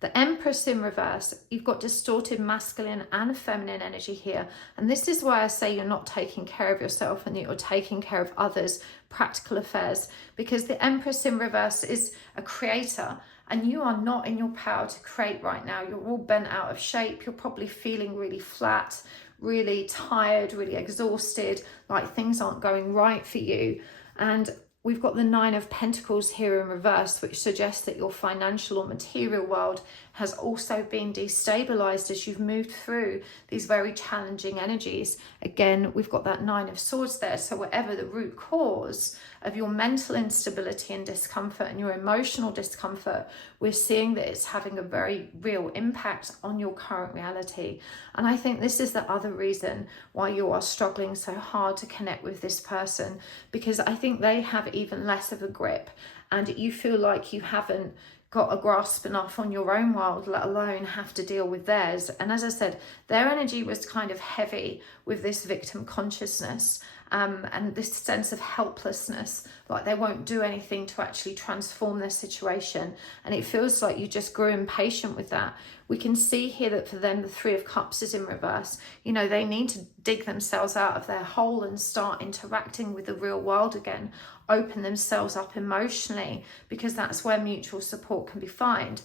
The Empress in reverse, you've got distorted masculine and feminine energy here. And this is why I say you're not taking care of yourself and that you're taking care of others' practical affairs, because the Empress in reverse is a creator. And you are not in your power to create right now. You're all bent out of shape. You're probably feeling really flat, really tired, really exhausted, like things aren't going right for you. And we've got the Nine of Pentacles here in reverse, which suggests that your financial or material world has also been destabilized as you've moved through these very challenging energies. Again, we've got that Nine of Swords there. So whatever the root cause of your mental instability and discomfort and your emotional discomfort, we're seeing that it's having a very real impact on your current reality. And I think this is the other reason why you are struggling so hard to connect with this person, because I think they have even less of a grip, and you feel like you haven't got a grasp enough on your own world, let alone have to deal with theirs. And as I said, their energy was kind of heavy with this victim consciousness, and this sense of helplessness, like they won't do anything to actually transform their situation. And it feels like you just grew impatient with that. We can see here that for them, the Three of Cups is in reverse. You know, they need to dig themselves out of their hole and start interacting with the real world again, open themselves up emotionally, because that's where mutual support can be found.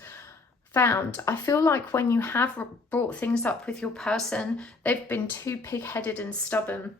I feel like when you have brought things up with your person, they've been too pig-headed and stubborn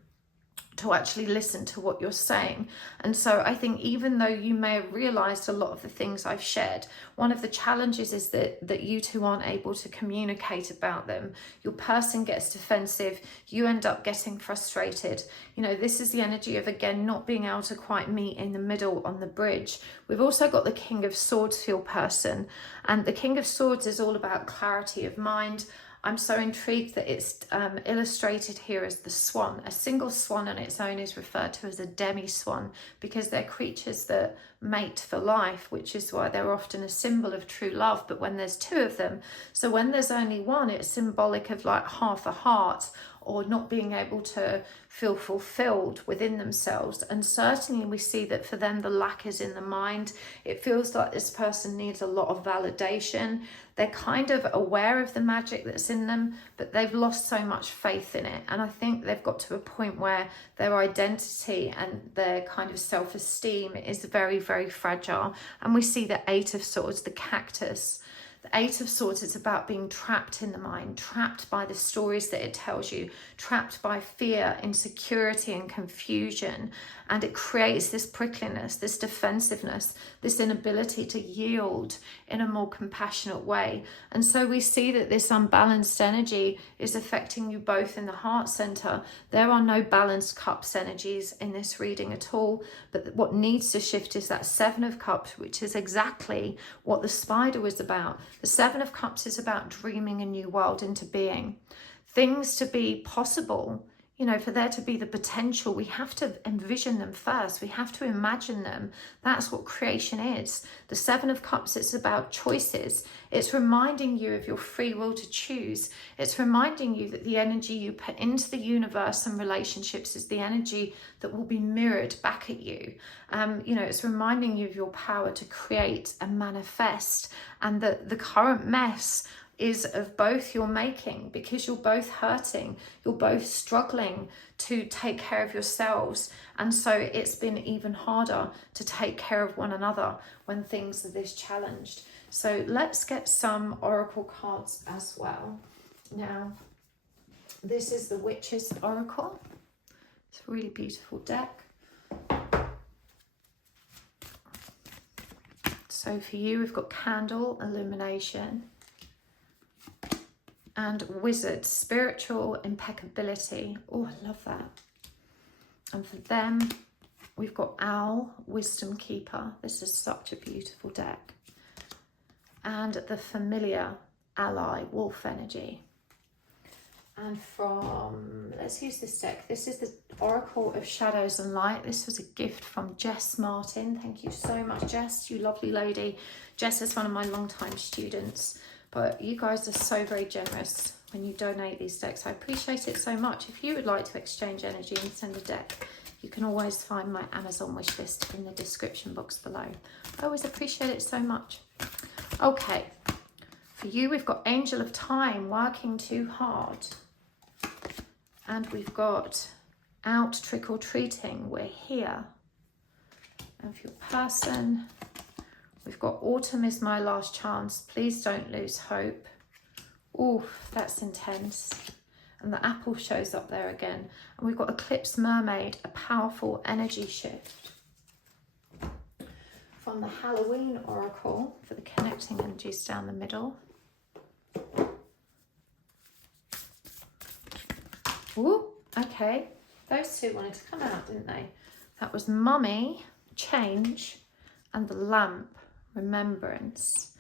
to actually listen to what you're saying. And so I think even though you may have realized a lot of the things I've shared, one of the challenges is that you two aren't able to communicate about them. Your person gets defensive, you end up getting frustrated. You know, this is the energy of, again, not being able to quite meet in the middle on the bridge. We've also got the King of Swords for your person, and the King of Swords is all about clarity of mind. I'm so intrigued that it's illustrated here as the swan. A single swan on its own is referred to as a demi-swan, because they're creatures that mate for life, which is why they're often a symbol of true love. But when there's two of them, so when there's only one, it's symbolic of like half a heart, or not being able to feel fulfilled within themselves. And certainly we see that for them, the lack is in the mind. It feels like this person needs a lot of validation. They're kind of aware of the magic that's in them, but they've lost so much faith in it. And I think they've got to a point where their identity and their kind of self-esteem is very, very fragile. And we see the Eight of Swords, the cactus. The Eight of Swords is about being trapped in the mind, trapped by the stories that it tells you, trapped by fear, insecurity and confusion. And it creates this prickliness, this defensiveness, this inability to yield in a more compassionate way. And so we see that this unbalanced energy is affecting you both in the heart center. There are no balanced cups energies in this reading at all. But what needs to shift is that Seven of Cups, which is exactly what the spider was about. The Seven of Cups is about dreaming a new world into being. Things to be possible, you know, for there to be the potential, we have to envision them first. We have to imagine them. That's what creation is. The Seven of Cups, it's about choices. It's reminding you of your free will to choose. It's reminding you that the energy you put into the universe and relationships is the energy that will be mirrored back at you. You know, it's reminding you of your power to create and manifest, and that the current mess is of both your making, because you're both hurting, you're both struggling to take care of yourselves, and so it's been even harder to take care of one another when things are this challenged. So let's get some oracle cards as well. Now, this is the Witch's Oracle. It's a really beautiful deck. So for you, we've got Candle, Illumination, and Wizard, Spiritual Impeccability. Oh, I love that. And for them, we've got Owl, Wisdom Keeper. This is such a beautiful deck. And the Familiar, Ally, Wolf Energy. And from, let's use this deck. This is the Oracle of Shadows and Light. This was a gift from Jess Martin. Thank you so much, Jess, you lovely lady. Jess is one of my longtime students. But you guys are so very generous when you donate these decks. I appreciate it so much. If you would like to exchange energy and send a deck, you can always find my Amazon wish list in the description box below. I always appreciate it so much. Okay, for you, we've got Angel of Time, Working Too Hard. And we've got Out Trick-or-Treating, We're Here. And for your person, we've got Autumn is My Last Chance, Please Don't Lose Hope. Ooh, that's intense. And the apple shows up there again. And we've got Eclipse Mermaid, A Powerful Energy Shift. from the Halloween Oracle for the connecting energies down the middle. Ooh, okay. Those two wanted to come out, didn't they? That was Mummy, Change, and the Lamp, Remembrance.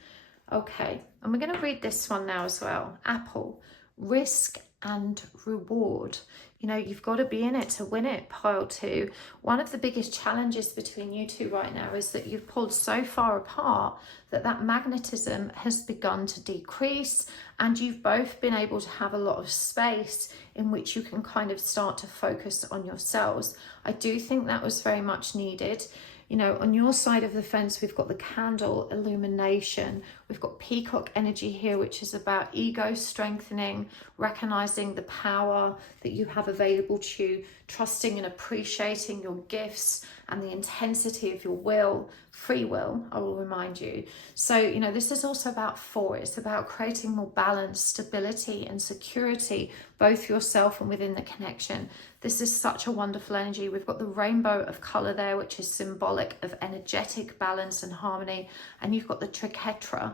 Okay, and we're going to read this one now as well. Apple, Risk and Reward. You know, you've got to be in it to win it, pile two. One of the biggest challenges between you two right now is that you've pulled so far apart that that magnetism has begun to decrease, and you've both been able to have a lot of space in which you can kind of start to focus on yourselves. I do think that was very much needed. You know, on your side of the fence, we've got the candle illumination. We've got peacock energy here, which is about ego strengthening, recognizing the power that you have available to you, trusting and appreciating your gifts and the intensity of your will, free will, I will remind you. So, you know, this is also about four. It's about creating more balance, stability and security, both yourself and within the connection. This is such a wonderful energy. We've got the rainbow of color there, which is symbolic of energetic balance and harmony. And you've got the triquetra.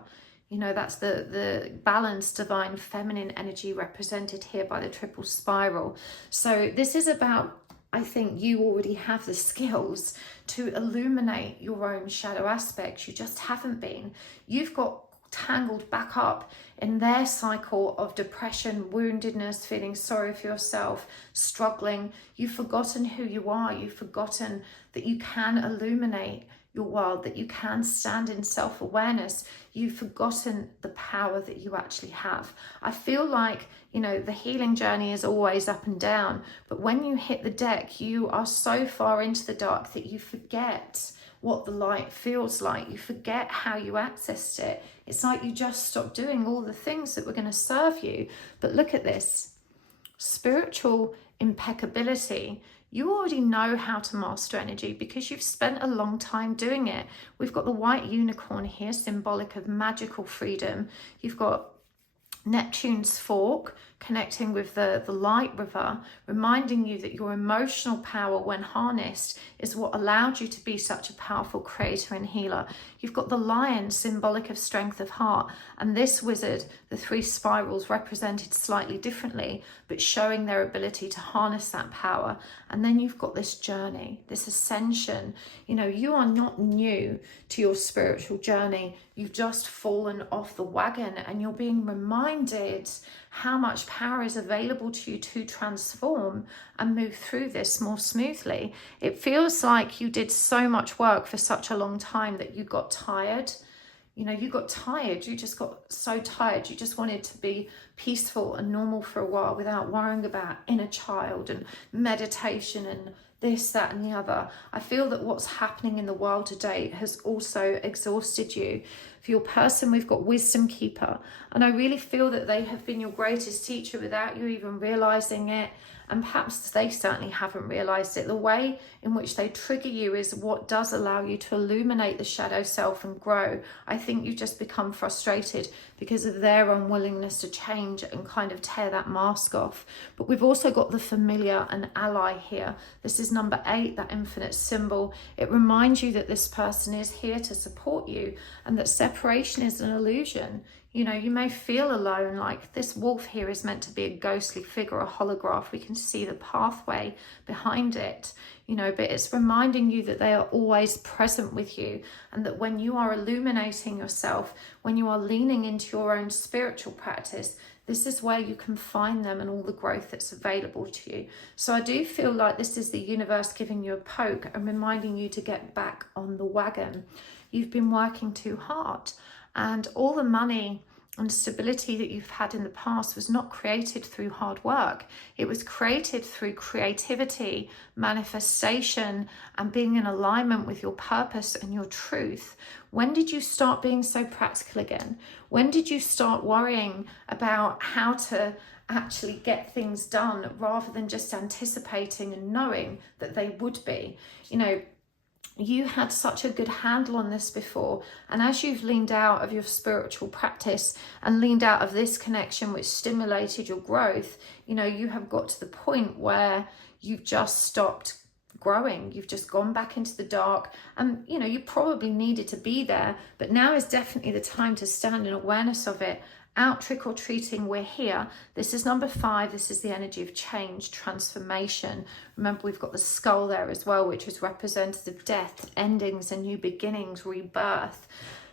You know, that's the balanced, divine, feminine energy represented here by the triple spiral. So this is about, I think you already have the skills to illuminate your own shadow aspects. You just haven't been. You've got tangled back up in their cycle of depression, woundedness, feeling sorry for yourself, struggling. You've forgotten who you are. You've forgotten that you can illuminate your world, that you can stand in self-awareness. You've forgotten the power that you actually have. I feel like, you know, the healing journey is always up and down, but when you hit the deck, you are so far into the dark that you forget what the light feels like. You forget how you accessed it. It's like you just stopped doing all the things that were going to serve you. But look at this. Spiritual impeccability. You already know how to master energy because you've spent a long time doing it. We've got the white unicorn here, symbolic of magical freedom. You've got Neptune's fork connecting with the light river, reminding you that your emotional power, when harnessed, is what allowed you to be such a powerful creator and healer. You've got the lion, symbolic of strength of heart, and this wizard, the three spirals represented slightly differently, but showing their ability to harness that power. And then you've got this journey, this ascension. You know, you are not new to your spiritual journey. You've just fallen off the wagon and you're being reminded how much power is available to you to transform and move through this more smoothly. It feels like you did so much work for such a long time that you got tired. You know, you got tired. You just got so tired. You just wanted to be peaceful and normal for a while without worrying about inner child and meditation and this, that, and the other. I feel that what's happening in the world today has also exhausted you. For your person, we've got Wisdom Keeper. And I really feel that they have been your greatest teacher without you even realizing it. And perhaps they certainly haven't realized it. The way in which they trigger you is what does allow you to illuminate the shadow self and grow. I think you just become frustrated because of their unwillingness to change and kind of tear that mask off. But we've also got the familiar and ally here. This is number 8, that infinite symbol. It reminds you that this person is here to support you and that separation is an illusion. You know, you may feel alone, like this wolf here is meant to be a ghostly figure, a holograph. We can see the pathway behind it, you know, but it's reminding you that they are always present with you and that when you are illuminating yourself, when you are leaning into your own spiritual practice, this is where you can find them and all the growth that's available to you. So I do feel like this is the universe giving you a poke and reminding you to get back on the wagon. You've been working too hard. And all the money and stability that you've had in the past was not created through hard work. It was created through creativity, manifestation, and being in alignment with your purpose and your truth. When did you start being so practical again? When did you start worrying about how to actually get things done rather than just anticipating and knowing that they would be? You know, you had such a good handle on this before, and as you've leaned out of your spiritual practice and leaned out of this connection which stimulated your growth, you know, you have got to the point where you've just stopped growing. You've just gone back into the dark, and you know, you probably needed to be there, but now is definitely the time to stand in awareness of it. Out trick-or-treating, we're here. This is number 5. This is the energy of change, transformation. Remember, we've got the skull there as well, which is representative of death, endings and new beginnings, rebirth.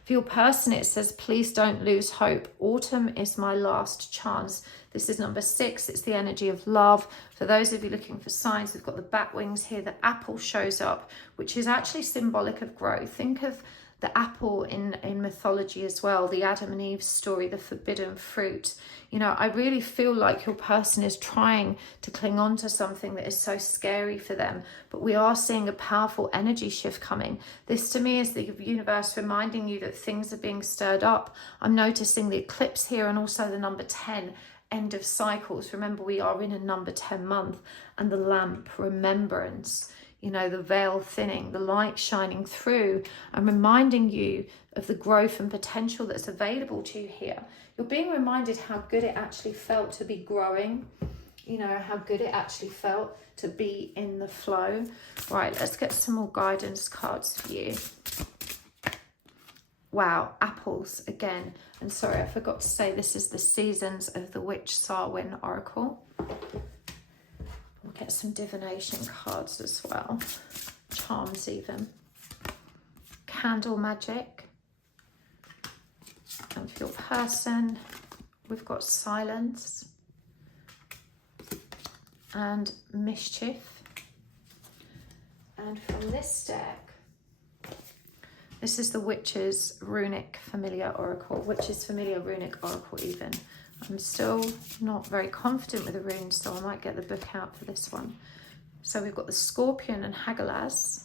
For your person, it says, please don't lose hope. Autumn is my last chance. This is number 6. It's the energy of love. For those of you looking for signs, we've got the bat wings here. The apple shows up, which is actually symbolic of growth. Think of the apple in mythology as well, the Adam and Eve story, the forbidden fruit. You know, I really feel like your person is trying to cling on to something that is so scary for them, but we are seeing a powerful energy shift coming. This to me is the universe reminding you that things are being stirred up. I'm noticing the eclipse here, and also the number 10, end of cycles. Remember, we are in a number 10 month, and the lamp, remembrance. You know, the veil thinning, the light shining through, and reminding you of the growth and potential that's available to you here. You're being reminded how good it actually felt to be growing, you know, how good it actually felt to be in the flow. Right, let's get some more guidance cards for you. Wow, apples again. And sorry, I forgot to say this is the seasons of the Witch Sarwin Oracle. Get some divination cards as well, charms even, candle magic. And for your person, we've got silence and mischief. And from this deck, this is the Witch's Runic Familiar Oracle, Witch's Familiar Runic Oracle even. I'm still not very confident with the runes, so I might get the book out for this one. So we've got the Scorpion and Hagalaz.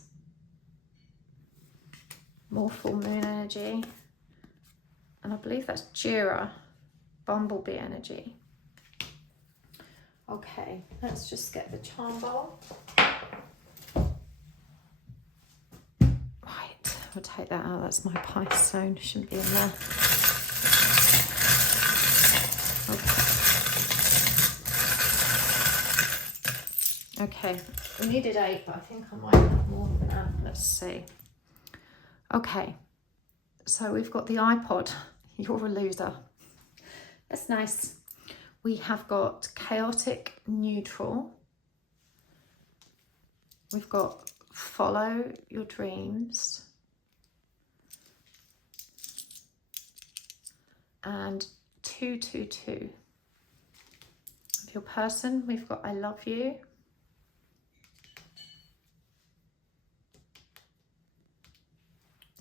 More full moon energy. And I believe that's Jira, Bumblebee energy. Okay, let's just get the charm bowl. Right, we'll take that out. That's my pie stone, shouldn't be in there. Okay, we needed 8, but I think I might have more than that. Let's see. Okay, so we've got the iPod. You're a loser. That's nice. We have got chaotic neutral. We've got follow your dreams. And 222. Of your person, we've got I love you.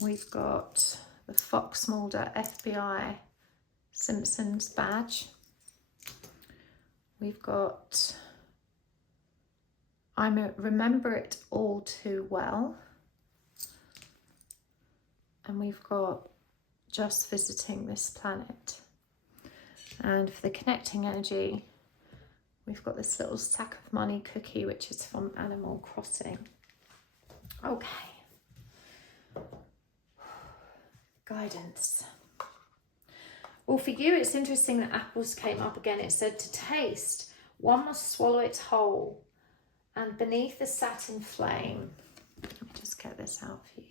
We've got the Fox Mulder FBI Simpsons badge. We've got I remember it all too well. And we've got just visiting this planet. And for the connecting energy, we've got this little sack of money cookie, which is from Animal Crossing. Okay. Guidance. Well, for you, it's interesting that apples came up again. It said to taste, one must swallow it whole. And beneath the satin flame, let me just get this out for you.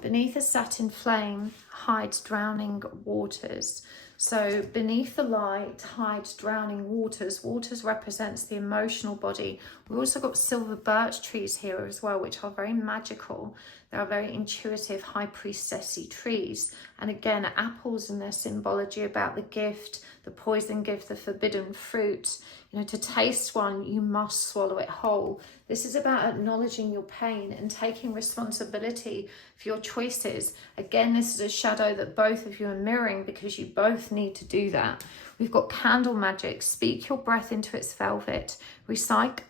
Beneath the satin flame hides drowning waters. So beneath the light hides drowning waters. Waters represents the emotional body. We've also got silver birch trees here as well, which are very magical. They are very intuitive, high priestessy trees. And again, apples and their symbology about the gift, the poison gift, the forbidden fruit. You know, to taste one, you must swallow it whole. This is about acknowledging your pain and taking responsibility for your choices. Again, this is a shadow that both of you are mirroring because you both need to do that. We've got candle magic. Speak your breath into its velvet. Recite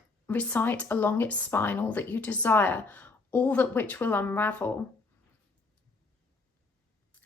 along its spine all that you desire, all that which will unravel.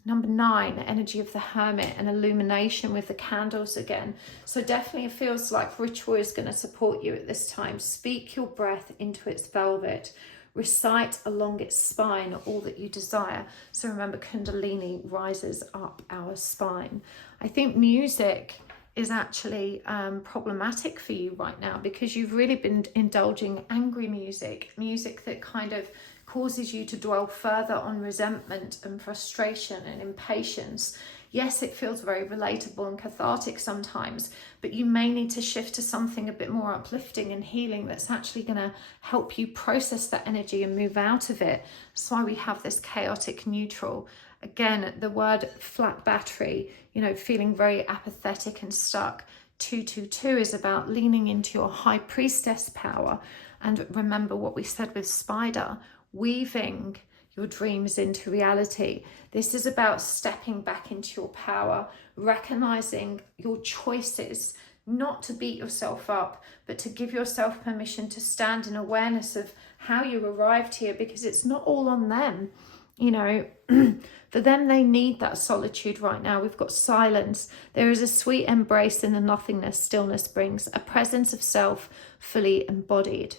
Number 9, energy of the hermit and illumination with the candles again. So definitely it feels like ritual is going to support you at this time. Speak your breath into its velvet. Recite along its spine all that you desire. So remember, Kundalini rises up our spine. I think music is actually problematic for you right now, because you've really been indulging angry music that kind of causes you to dwell further on resentment and frustration and impatience. Yes, it feels very relatable and cathartic sometimes, but you may need to shift to something a bit more uplifting and healing that's actually going to help you process that energy and move out of it. That's why we have this chaotic neutral. Again, the word flat battery, you know, feeling very apathetic and stuck. 222 is about leaning into your high priestess power. And remember what we said with Spider, weaving your dreams into reality. This is about stepping back into your power, recognizing your choices, not to beat yourself up, but to give yourself permission to stand in awareness of how you arrived here, because it's not all on them. You know, for them, they need that solitude right now. We've got silence. There is a sweet embrace in the nothingness stillness brings, a presence of self fully embodied.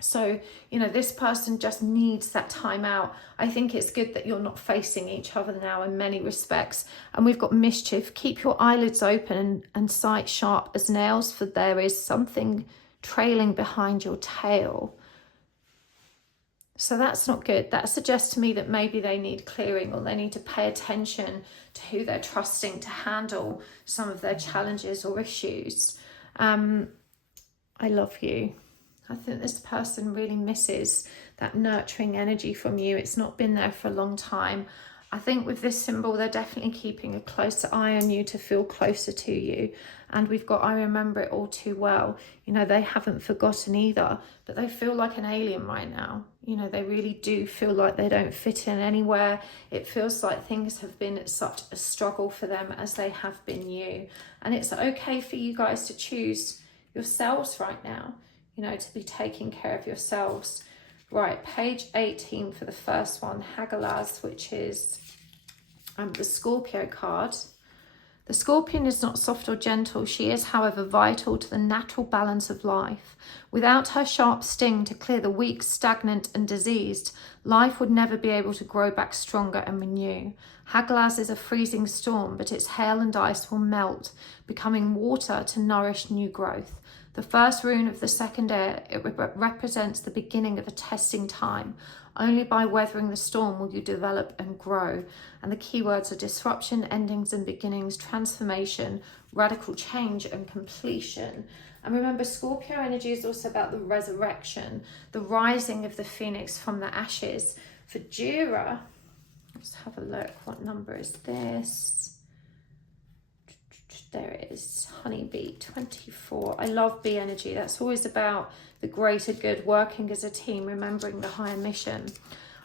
So, you know, this person just needs that time out. I think it's good that you're not facing each other now in many respects. And we've got mischief. Keep your eyelids open and sight sharp as nails, for there is something trailing behind your tail. So that's not good. That suggests to me that maybe they need clearing, or they need to pay attention to who they're trusting to handle some of their challenges or issues. I love you. I think this person really misses that nurturing energy from you. It's not been there for a long time. I think with this symbol, they're definitely keeping a closer eye on you to feel closer to you. And we've got, I remember it all too well. You know, they haven't forgotten either, but they feel like an alien right now. You know, they really do feel like they don't fit in anywhere. It feels like things have been such a struggle for them as they have been you. And it's okay for you guys to choose yourselves right now, you know, to be taking care of yourselves. Right, page 18 for the first one, Hagalaz, which is the Scorpio card. The Scorpion is not soft or gentle. She is, however, vital to the natural balance of life. Without her sharp sting to clear the weak, stagnant and diseased, life would never be able to grow back stronger and renew. Hagalaz is a freezing storm, but its hail and ice will melt, becoming water to nourish new growth. The first rune of the second air, it represents the beginning of a testing time. Only by weathering the storm will you develop and grow. And the keywords are disruption, endings and beginnings, transformation, radical change and completion. And remember, Scorpio energy is also about the resurrection, the rising of the phoenix from the ashes. For Jura, let's have a look. What number is this? There it is, honeybee 24. I love bee energy. That's always about the greater good, working as a team, remembering the higher mission.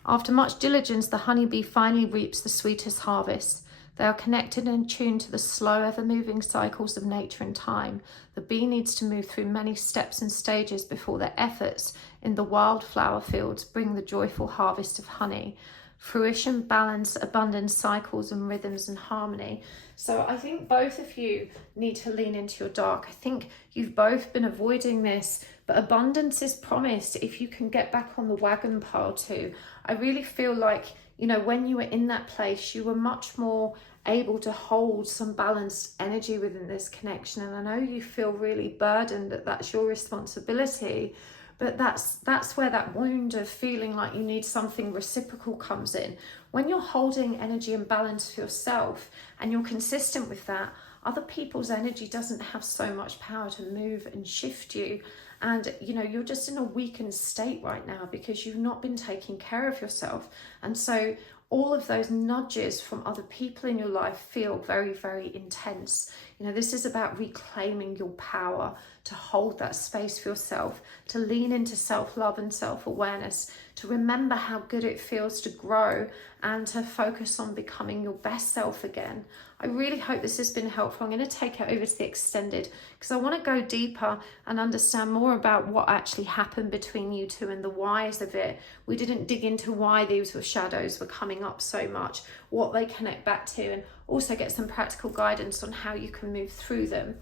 After much diligence, the honeybee finally reaps the sweetest harvest. They are connected and tuned to the slow, ever-moving cycles of nature and time. The bee needs to move through many steps and stages before their efforts in the wildflower fields bring the joyful harvest of honey. Fruition, balance, abundance, cycles and rhythms and harmony. So I think both of you need to lean into your dark. I think you've both been avoiding this, but abundance is promised if you can get back on the wagon pile too. I really feel like, you know, when you were in that place, you were much more able to hold some balanced energy within this connection. And I know you feel really burdened that that's your responsibility. But that's where that wound of feeling like you need something reciprocal comes in. When you're holding energy and balance for yourself and you're consistent with that, other people's energy doesn't have so much power to move and shift you. And, you know, you're just in a weakened state right now because you've not been taking care of yourself. And so all of those nudges from other people in your life feel very, very intense. You know, this is about reclaiming your power to hold that space for yourself, to lean into self-love and self-awareness, to remember how good it feels to grow and to focus on becoming your best self again. I really hope this has been helpful. I'm going to take it over to the extended because I want to go deeper and understand more about what actually happened between you two and the whys of it. We didn't dig into why these shadows were coming up so much, what they connect back to, and also get some practical guidance on how you can move through them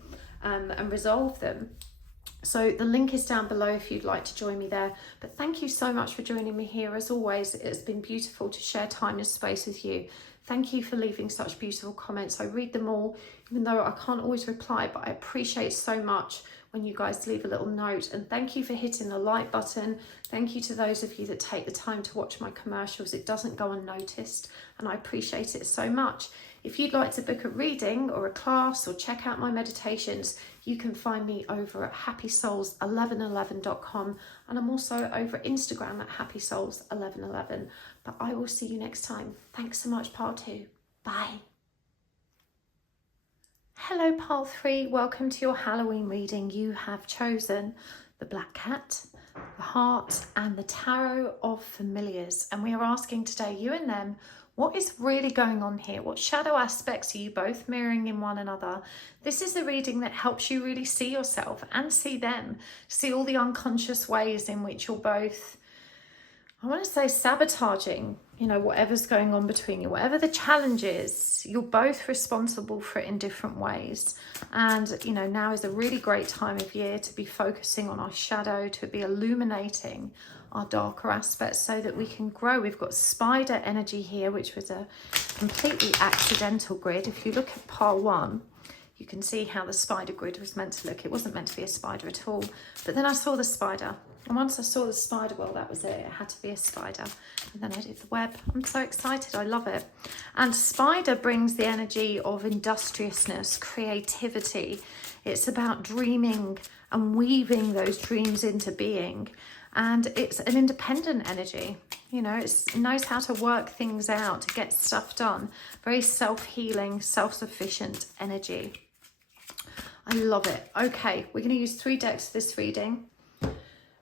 and resolve them. So the link is down below if you'd like to join me there. But thank you so much for joining me here. As always, it's been beautiful to share time and space with you. Thank you for leaving such beautiful comments. I read them all, even though I can't always reply, but I appreciate so much when you guys leave a little note. And thank you for hitting the like button. Thank you to those of you that take the time to watch my commercials. It doesn't go unnoticed, and I appreciate it so much. If you'd like to book a reading or a class or check out my meditations, you can find me over at happysouls1111.com, and I'm also over at Instagram at happysouls1111. But I will see you next time. Thanks so much, part 2. Bye. Hello, part 3. Welcome to your Halloween reading. You have chosen the Black Cat, the Heart, and the Tarot of Familiars. And we are asking today, you and them, what is really going on here? What shadow aspects are you both mirroring in one another? This is a reading that helps you really see yourself and see them, see all the unconscious ways in which you're both, I want to say, sabotaging, you know, whatever's going on between you, whatever the challenge is, you're both responsible for it in different ways. And, you know, now is a really great time of year to be focusing on our shadow, to be illuminating our darker aspects so that we can grow. We've got spider energy here, which was a completely accidental grid. If you look at part 1, you can see how the spider grid was meant to look. It wasn't meant to be a spider at all. But then I saw the spider. And once I saw the spider, well, that was it. It had to be a spider. And then I did the web. I'm so excited. I love it. And spider brings the energy of industriousness, creativity. It's about dreaming and weaving those dreams into being. And it's an independent energy. You know, it knows how to work things out, to get stuff done. Very self-healing, self-sufficient energy. I love it. Okay, we're going to use 3 decks for this reading.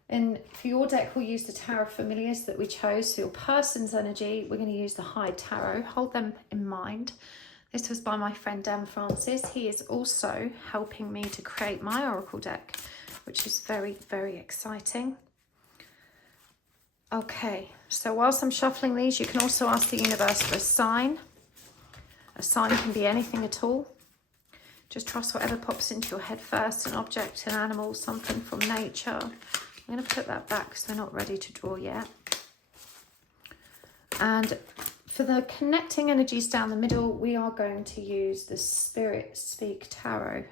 And for your deck, we'll use the Tarot of Familiars that we chose. For your person's energy, we're going to use the High Tarot. Hold them in mind. This was by my friend Dan Francis. He is also helping me to create my Oracle deck, which is very, very exciting. Okay, so whilst I'm shuffling these, you can also ask the universe for a sign. A sign can be anything at all. Just trust whatever pops into your head first, an object, an animal, something from nature. I'm going to put that back because we're not ready to draw yet. And for the connecting energies down the middle, we are going to use the Spirit Speak Tarot.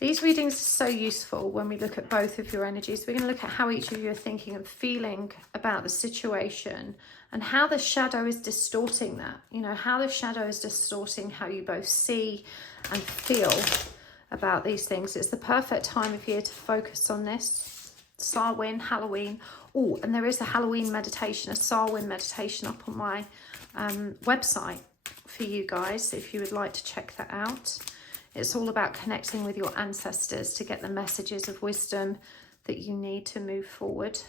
These readings are so useful when we look at both of your energies. We're going to look at how each of you are thinking and feeling about the situation and how the shadow is distorting that. You know, how the shadow is distorting how you both see and feel about these things. It's the perfect time of year to focus on this. Samhain, Halloween. Oh, and there is a Halloween meditation, a Samhain meditation up on my website for you guys if you would like to check that out. It's all about connecting with your ancestors to get the messages of wisdom that you need to move forward.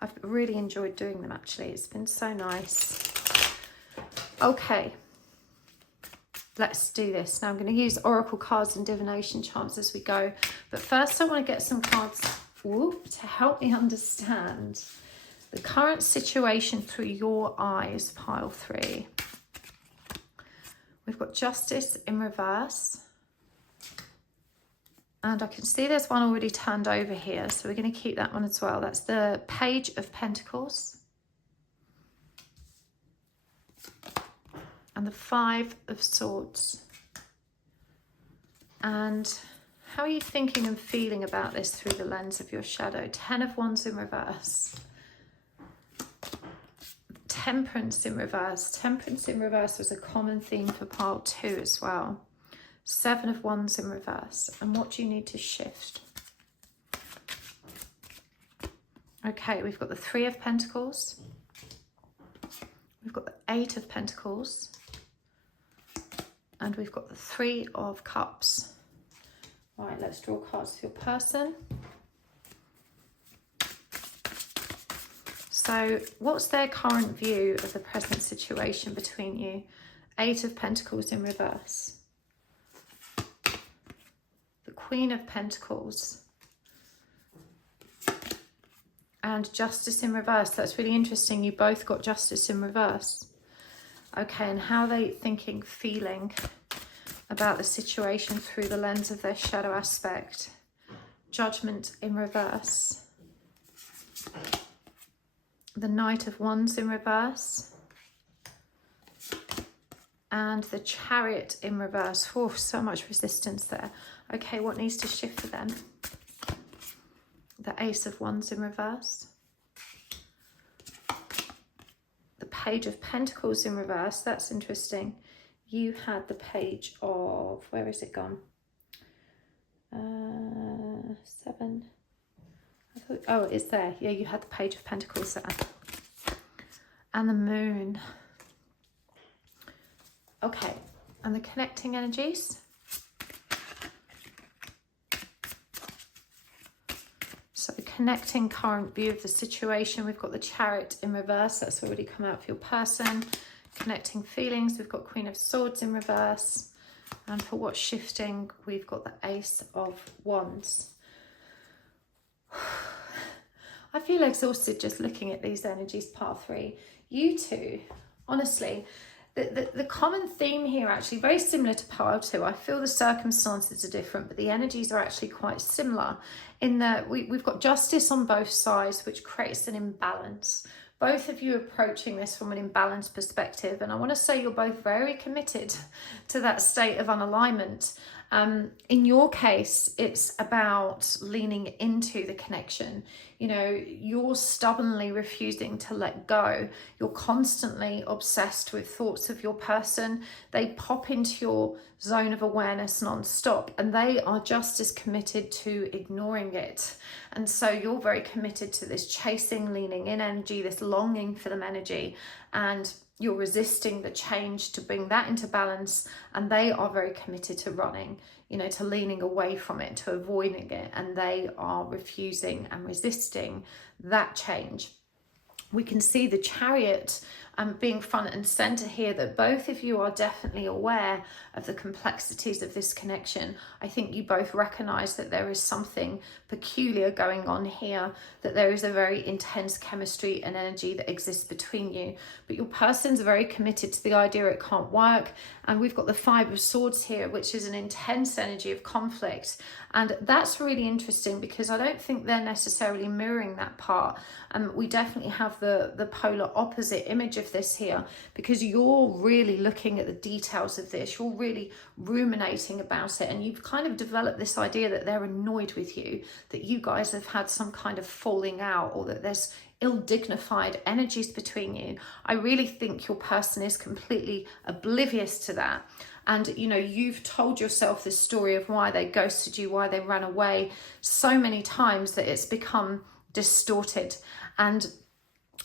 I've really enjoyed doing them, actually. It's been so nice. Okay, let's do this. Now I'm going to use oracle cards and divination charms as we go. But first I want to get some cards to help me understand the current situation through your eyes, pile 3. We've got Justice in reverse. And I can see there's one already turned over here. So we're going to keep that one as well. That's the Page of Pentacles. And the 5 of Swords. And how are you thinking and feeling about this through the lens of your shadow? 10 of Wands in reverse. Temperance in reverse. Temperance in reverse was a common theme for pile 2 as well. 7 of Wands in reverse. And what do you need to shift? Okay, we've got the 3 of Pentacles. We've got the 8 of Pentacles. And we've got the 3 of Cups. Right, let's draw cards for your person. So what's their current view of the present situation between you? 8 of Pentacles in reverse. The Queen of Pentacles. And Justice in reverse. That's really interesting. You both got Justice in reverse. Okay, and how are they thinking, feeling about the situation through the lens of their shadow aspect? Judgment in reverse. The Knight of Wands in reverse. And the Chariot in reverse. Oh, so much resistance there. Okay, what needs to shift for them? The Ace of Wands in reverse. The Page of Pentacles in reverse. That's interesting. You had the Page of... Where is it gone? 7. Oh, it's there. Yeah, you had the Page of Pentacles there. And the Moon. Okay, and the connecting energies. So connecting current view of the situation. We've got the Chariot in reverse. That's already come out for your person. Connecting feelings. We've got Queen of Swords in reverse. And for what's shifting, we've got the Ace of Wands. I feel exhausted just looking at these energies, part 3. You two, honestly, the common theme here actually very similar to part 2. I feel the circumstances are different, but the energies are actually quite similar in that we've got justice on both sides, which creates an imbalance. Both of you approaching this from an imbalanced perspective, and I want to say you're both very committed to that state of unalignment. In your case, it's about leaning into the connection. You know, you're stubbornly refusing to let go. You're constantly obsessed with thoughts of your person. They pop into your zone of awareness non-stop, and they are just as committed to ignoring it. And so you're very committed to this chasing, leaning in energy, this longing for them energy, and you're resisting the change to bring that into balance, and they are very committed to running, you know, to leaning away from it, to avoiding it, and they are refusing and resisting that change. We can see the Chariot being front and center here, that both of you are definitely aware of the complexities of this connection. I think you both recognize that there is something peculiar going on here, that there is a very intense chemistry and energy that exists between you, but your person's very committed to the idea it can't work. And we've got the Five of Swords here, which is an intense energy of conflict, and that's really interesting because I don't think they're necessarily mirroring that part. We definitely have the polar opposite image of this here, because you're really looking at the details of this, you're really ruminating about it, and you've kind of developed this idea that they're annoyed with you, that you guys have had some kind of falling out, or that there's ill-dignified energies between you. I really think your person is completely oblivious to that. And, you know, you've told yourself this story of why they ghosted you, why they ran away so many times that it's become distorted. And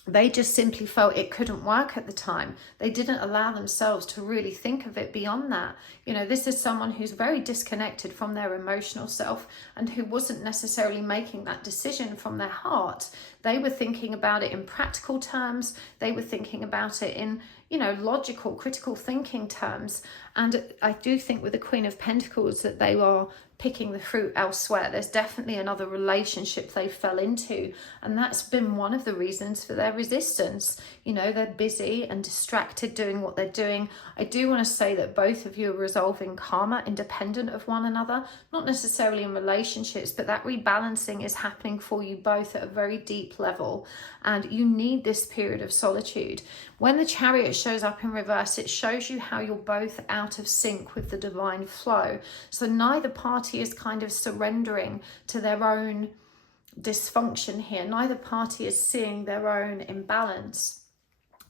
they just simply felt it couldn't work at the time. They didn't allow themselves to really think of it beyond that. You know, this is someone who's very disconnected from their emotional self and who wasn't necessarily making that decision from their heart. They were thinking about it in practical terms. They were thinking about it in, you know, logical, critical thinking terms. And I do think with the Queen of Pentacles that they are picking the fruit elsewhere. There's definitely another relationship they fell into, and that's been one of the reasons for their resistance. You know, they're busy and distracted doing what they're doing. I do want to say that both of you are resolving karma independent of one another, not necessarily in relationships, but that rebalancing is happening for you both at a very deep level, and you need this period of solitude. When the Chariot shows up in reverse, it shows you how you're both out of sync with the divine flow. So neither party is kind of surrendering to their own dysfunction here. Neither party is seeing their own imbalance.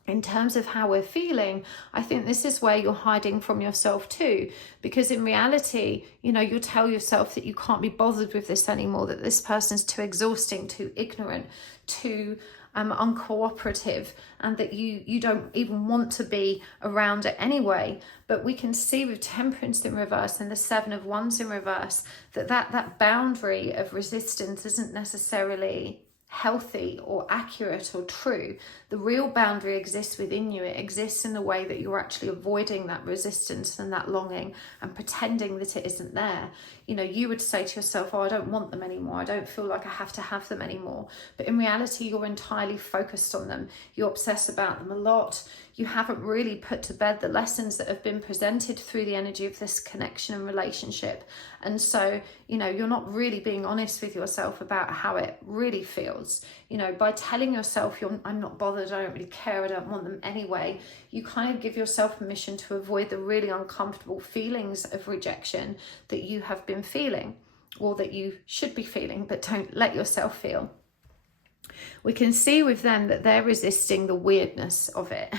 In terms of how we're feeling, I think this is where you're hiding from yourself too, because in reality, you know, you'll tell yourself that you can't be bothered with this anymore, that this person's too exhausting, too ignorant, too uncooperative, and that you don't even want to be around it anyway. But we can see with Temperance in reverse and the Seven of Wands in reverse that boundary of resistance isn't necessarily healthy or accurate or true. The real boundary exists within you. It exists in the way that you're actually avoiding that resistance and that longing and pretending that it isn't there. You know, you would say to yourself, oh, I don't want them anymore. I don't feel like I have to have them anymore. But in reality, you're entirely focused on them. You obsess about them a lot. You haven't really put to bed the lessons that have been presented through the energy of this connection and relationship. And so, you know, you're not really being honest with yourself about how it really feels. You know, by telling yourself, I'm not bothered, I don't really care, I don't want them anyway, you kind of give yourself permission to avoid the really uncomfortable feelings of rejection that you have been feeling, or that you should be feeling, but don't let yourself feel. We can see with them that they're resisting the weirdness of it.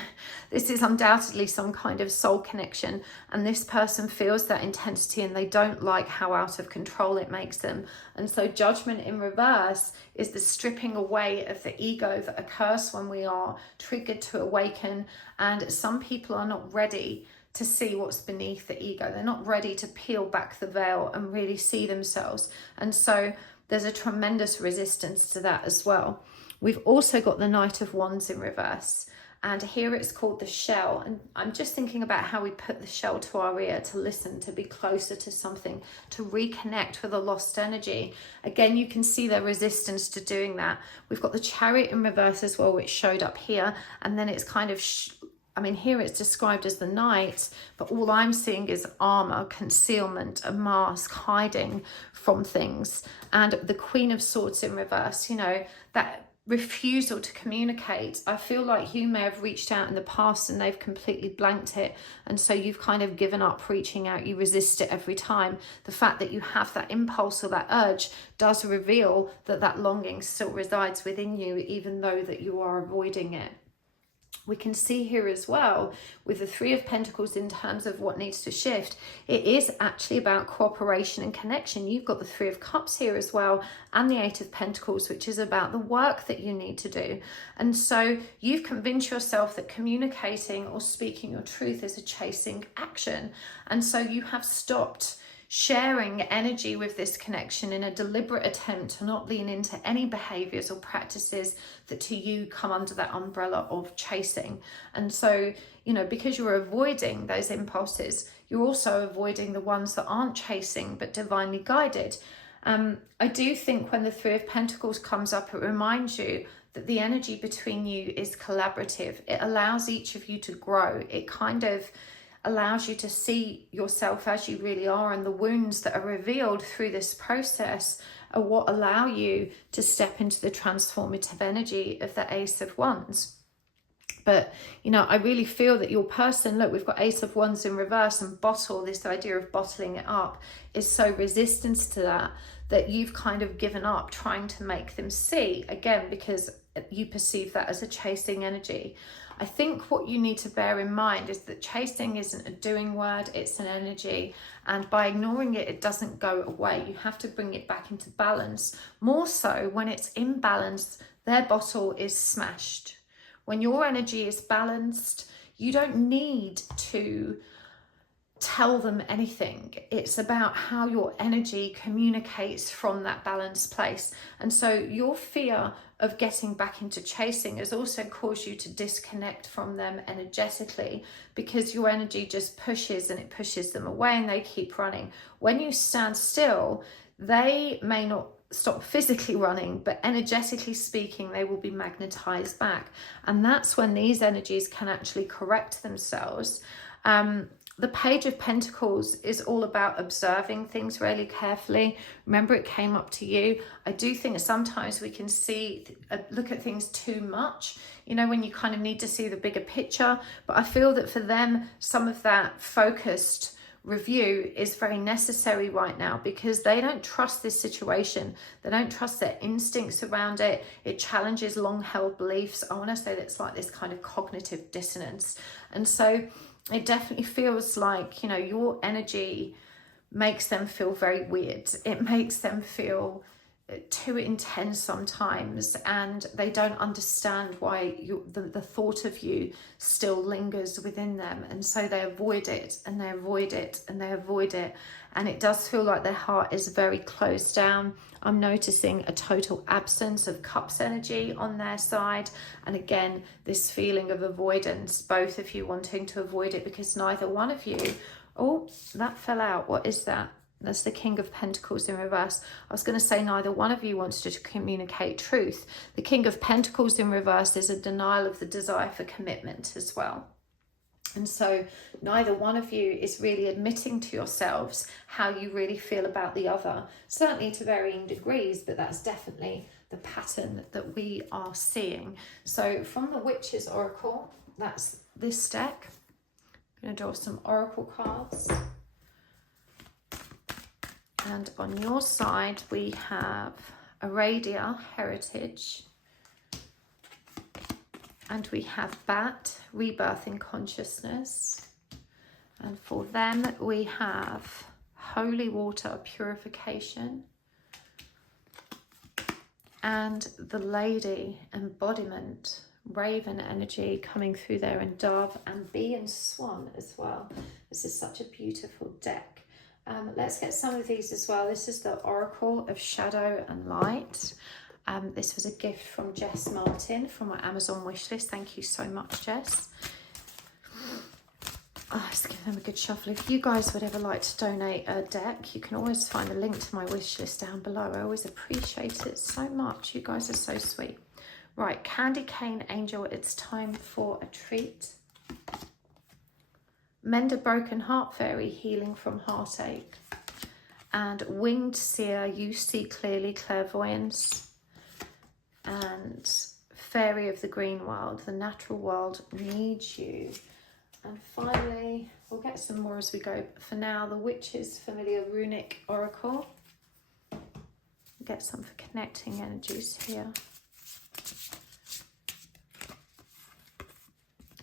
This is undoubtedly some kind of soul connection, and this person feels that intensity and they don't like how out of control it makes them. And so judgment in reverse is the stripping away of the ego that occurs when we are triggered to awaken. And some people are not ready to see what's beneath the ego. They're not ready to peel back the veil and really see themselves. And so there's a tremendous resistance to that as well. We've also got the Knight of Wands in reverse, and here it's called the shell. And I'm just thinking about how we put the shell to our ear to listen, to be closer to something, to reconnect with a lost energy. Again, you can see their resistance to doing that. We've got the Chariot in reverse as well, which showed up here, and then it's kind of here it's described as the knight, but all I'm seeing is armor, concealment, a mask, hiding from things. And the Queen of Swords in reverse, you know, that refusal to communicate. I feel like you may have reached out in the past and they've completely blanked it. And so you've kind of given up reaching out. You resist it every time. The fact that you have that impulse or that urge does reveal that that longing still resides within you, even though that you are avoiding it. We can see here as well with the Three of Pentacles in terms of what needs to shift. It is actually about cooperation and connection. You've got the Three of Cups here as well, and the Eight of Pentacles, which is about the work that you need to do. And so you've convinced yourself that communicating or speaking your truth is a chasing action. And so you have stopped sharing energy with this connection in a deliberate attempt to not lean into any behaviors or practices that to you come under that umbrella of chasing. And so, you know, because you're avoiding those impulses, you're also avoiding the ones that aren't chasing but divinely guided. I do think when the Three of Pentacles comes up, it reminds you that the energy between you is collaborative. It allows each of you to grow. It kind of allows you to see yourself as you really are, and the wounds that are revealed through this process are what allow you to step into the transformative energy of the Ace of Wands. But, you know, I really feel that your person, look, we've got Ace of Wands in reverse, and bottle, this idea of bottling it up, is so resistant to that, that you've kind of given up trying to make them see, again, because you perceive that as a chasing energy. I think what you need to bear in mind is that chasing isn't a doing word, it's an energy. And by ignoring it, it doesn't go away. You have to bring it back into balance. More so when it's imbalanced, their bottle is smashed. When your energy is balanced, you don't need to tell them anything. It's about how your energy communicates from that balanced place. And so your fear of getting back into chasing has also caused you to disconnect from them energetically, because your energy just pushes and it pushes them away and they keep running. When you stand still, they may not stop physically running, but energetically speaking, they will be magnetized back. And that's when these energies can actually correct themselves. The Page of Pentacles is all about observing things really carefully. Remember, it came up to you. I do think sometimes we can look at things too much, you know, when you kind of need to see the bigger picture. But I feel that for them, some of that focused review is very necessary right now, because they don't trust this situation. They don't trust their instincts around it. It challenges long-held beliefs. I want to say that it's like this kind of cognitive dissonance. And so it definitely feels like, you know, your energy makes them feel very weird. It makes them feel too intense sometimes, and they don't understand why the thought of you still lingers within them, and so they avoid it and they avoid it and they avoid it, and it does feel like their heart is very closed down. I'm noticing a total absence of cups energy on their side, and again this feeling of avoidance, both of you wanting to avoid it because neither one of you, oh, that fell out, what is that? That's the King of Pentacles in reverse. I was going to say neither one of you wants to communicate truth. The King of Pentacles in reverse is a denial of the desire for commitment as well. And so neither one of you is really admitting to yourselves how you really feel about the other. Certainly to varying degrees, but that's definitely the pattern that we are seeing. So from the Witch's Oracle, that's this deck. I'm going to draw some Oracle cards. And on your side, we have Aradia, Heritage. And we have Bat, Rebirth in Consciousness. And for them, we have Holy Water, Purification. And the Lady, Embodiment, Raven energy coming through there, and Dove and Bee and Swan as well. This is such a beautiful deck. Let's get some of these as well. This is the Oracle of Shadow and Light. This was a gift from Jess Martin from my Amazon wishlist. Thank you so much, Jess. Let's give them a good shuffle. If you guys would ever like to donate a deck, you can always find the link to my wishlist down below. I always appreciate it so much. You guys are so sweet. Right, Candy Cane Angel, it's time for a treat. Mend a Broken Heart Fairy, Healing from Heartache. And Winged Seer, You See Clearly, Clairvoyance. And Fairy of the Green World, The Natural World Needs You. And finally, we'll get some more as we go. For now, the Witch's Familiar Runic Oracle. Get some for connecting energies here.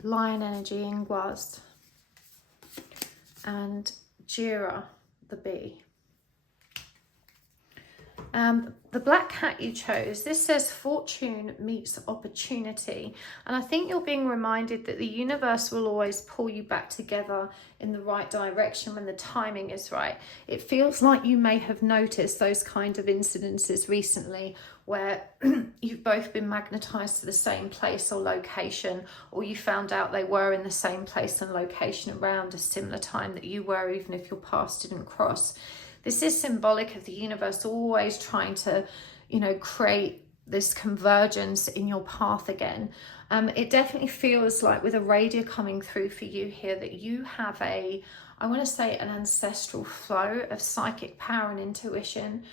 Lion Energy, Ingwaz. And Jira, the bee. The black hat you chose, this says fortune meets opportunity. And I think you're being reminded that the universe will always pull you back together in the right direction when the timing is right. It feels like you may have noticed those kind of incidences recently where you've both been magnetized to the same place or location, or you found out they were in the same place and location around a similar time that you were, even if your paths didn't cross. This is symbolic of the universe always trying to, you know, create this convergence in your path again. It definitely feels like with a radio coming through for you here that you have I want to say an ancestral flow of psychic power and intuition.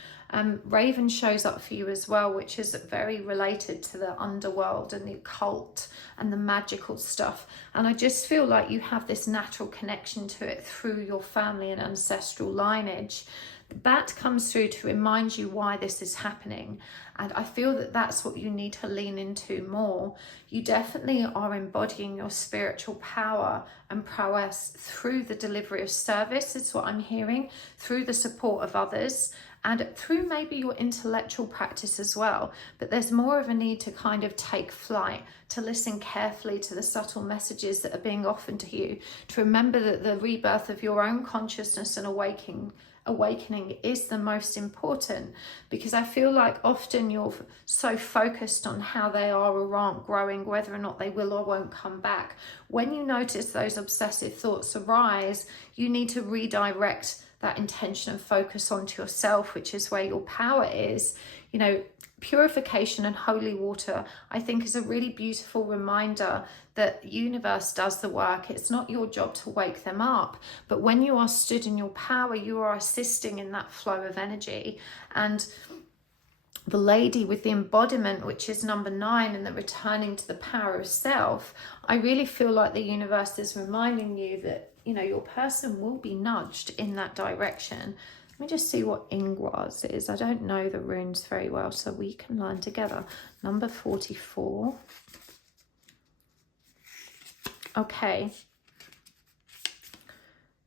Raven shows up for you as well, which is very related to the underworld and the occult and the magical stuff. And I just feel like you have this natural connection to it through your family and ancestral lineage. The bat comes through to remind you why this is happening. And I feel that that's what you need to lean into more. You definitely are embodying your spiritual power and prowess through the delivery of service, is what I'm hearing, through the support of others, and through maybe your intellectual practice as well. But there's more of a need to kind of take flight, to listen carefully to the subtle messages that are being offered to you, to remember that the rebirth of your own consciousness and awakening is the most important, because I feel like often you're so focused on how they are or aren't growing, whether or not they will or won't come back. When you notice those obsessive thoughts arise, you need to redirect that intention and focus onto yourself, which is where your power is. You know, purification and holy water, I think, is a really beautiful reminder that the universe does the work. It's not your job to wake them up, but when you are stood in your power, you are assisting in that flow of energy. And the lady with the embodiment, which is number 9, and the returning to the power of self, I really feel like the universe is reminding you that, you know, your person will be nudged in that direction. Let me just see what Ingwaz is. I don't know the runes very well, so we can learn together. Number 44. Okay.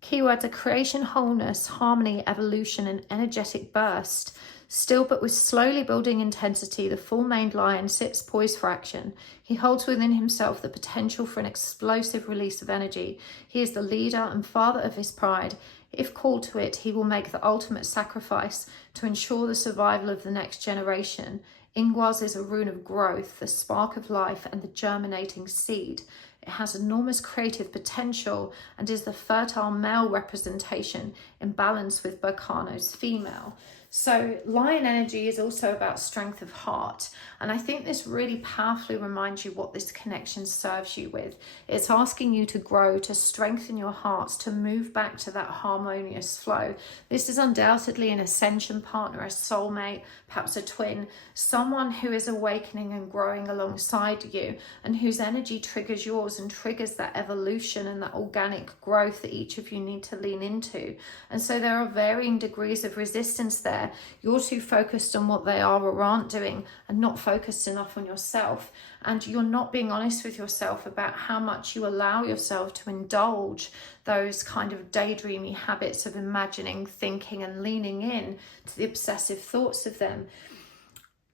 Keywords are creation, wholeness, harmony, evolution, and energetic burst. Still but with slowly building intensity, the full-maned lion sits poised for action. He holds within himself the potential for an explosive release of energy. He is the leader and father of his pride. If called to it, he will make the ultimate sacrifice to ensure the survival of the next generation. Ingwaz is a rune of growth, the spark of life and the germinating seed. It has enormous creative potential and is the fertile male representation in balance with Berkano's female. So lion energy is also about strength of heart. And I think this really powerfully reminds you what this connection serves you with. It's asking you to grow, to strengthen your hearts, to move back to that harmonious flow. This is undoubtedly an ascension partner, a soulmate, perhaps a twin, someone who is awakening and growing alongside you and whose energy triggers yours and triggers that evolution and that organic growth that each of you need to lean into. And so there are varying degrees of resistance there. You're too focused on what they are or aren't doing and not focused enough on yourself. And you're not being honest with yourself about how much you allow yourself to indulge those kind of daydreamy habits of imagining, thinking, and leaning in to the obsessive thoughts of them.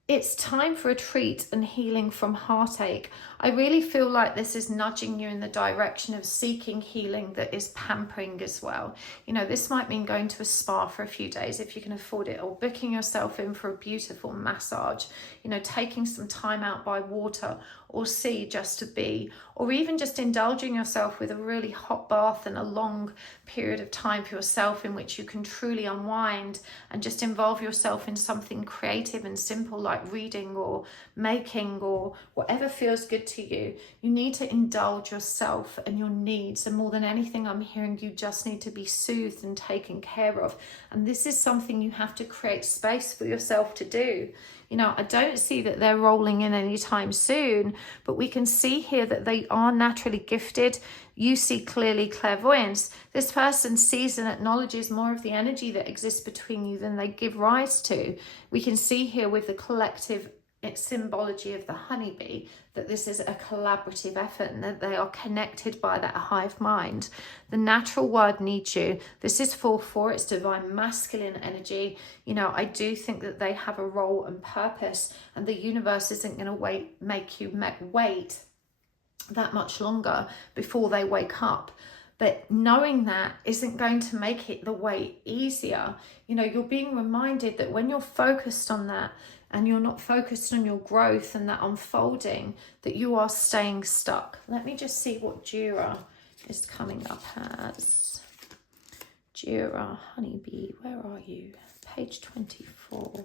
It's time for a treat and healing from heartache. I really feel like this is nudging you in the direction of seeking healing that is pampering as well. You know, this might mean going to a spa for a few days if you can afford it, or booking yourself in for a beautiful massage, you know, taking some time out by water or sea just to be, or even just indulging yourself with a really hot bath and a long period of time for yourself in which you can truly unwind and just involve yourself in something creative and simple like reading or making or whatever feels good to you. You need to indulge yourself and your needs, and more than anything I'm hearing you just need to be soothed and taken care of. And this is something you have to create space for yourself to do. You know, I don't see that they're rolling in anytime soon, but we can see here that they are naturally gifted. You see clearly clairvoyance. This person sees and acknowledges more of the energy that exists between you than they give rise to. We can see here with the collective symbology of the honeybee that this is a collaborative effort and that they are connected by that hive mind. The natural word needs you. This is 4/4. It's divine masculine energy. You know, I do think that they have a role and purpose, and the universe isn't going to make you wait that much longer before they wake up. But knowing that isn't going to make it the wait easier. You know, you're being reminded that when you're focused on that, and you're not focused on your growth and that unfolding, that you are staying stuck. Let me just see what Jura is coming up as. Jura, honeybee, where are you? Page 24.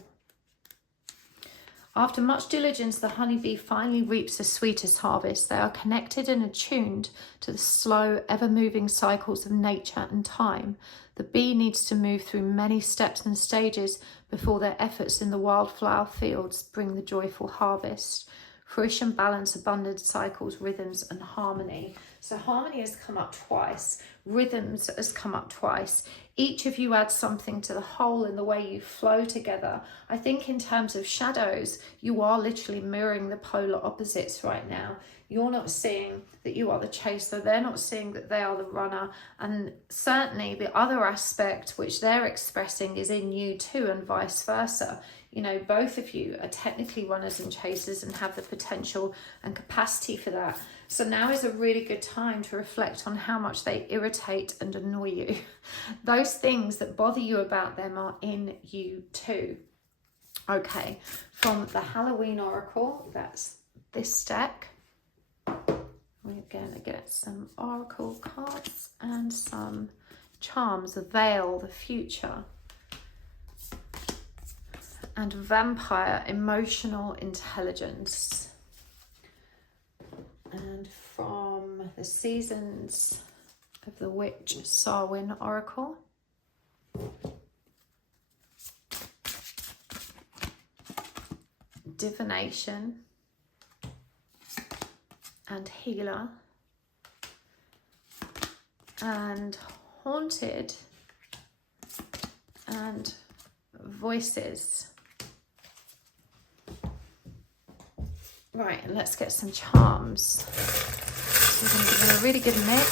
After much diligence, the honeybee finally reaps the sweetest harvest. They are connected and attuned to the slow, ever-moving cycles of nature and time. The bee needs to move through many steps and stages before their efforts in the wildflower fields bring the joyful harvest. Fruition, balance, abundance, cycles, rhythms, and harmony. So harmony has come up twice. Rhythms has come up twice. Each of you adds something to the whole in the way you flow together. I think in terms of shadows, you are literally mirroring the polar opposites right now. You're not seeing that you are the chaser. They're not seeing that they are the runner. And certainly the other aspect which they're expressing is in you too, and vice versa. You know, both of you are technically runners and chasers and have the potential and capacity for that. So now is a really good time to reflect on how much they irritate and annoy you. Those things that bother you about them are in you too. Okay, from the Halloween Oracle, that's this deck. We're going to get some oracle cards and some charms. The veil, the future. And vampire, emotional intelligence. And from the Seasons of the Witch, Samhain Oracle. Divination and healer, and haunted, and voices. Right, and let's get some charms. So we're going to give them a really good mix.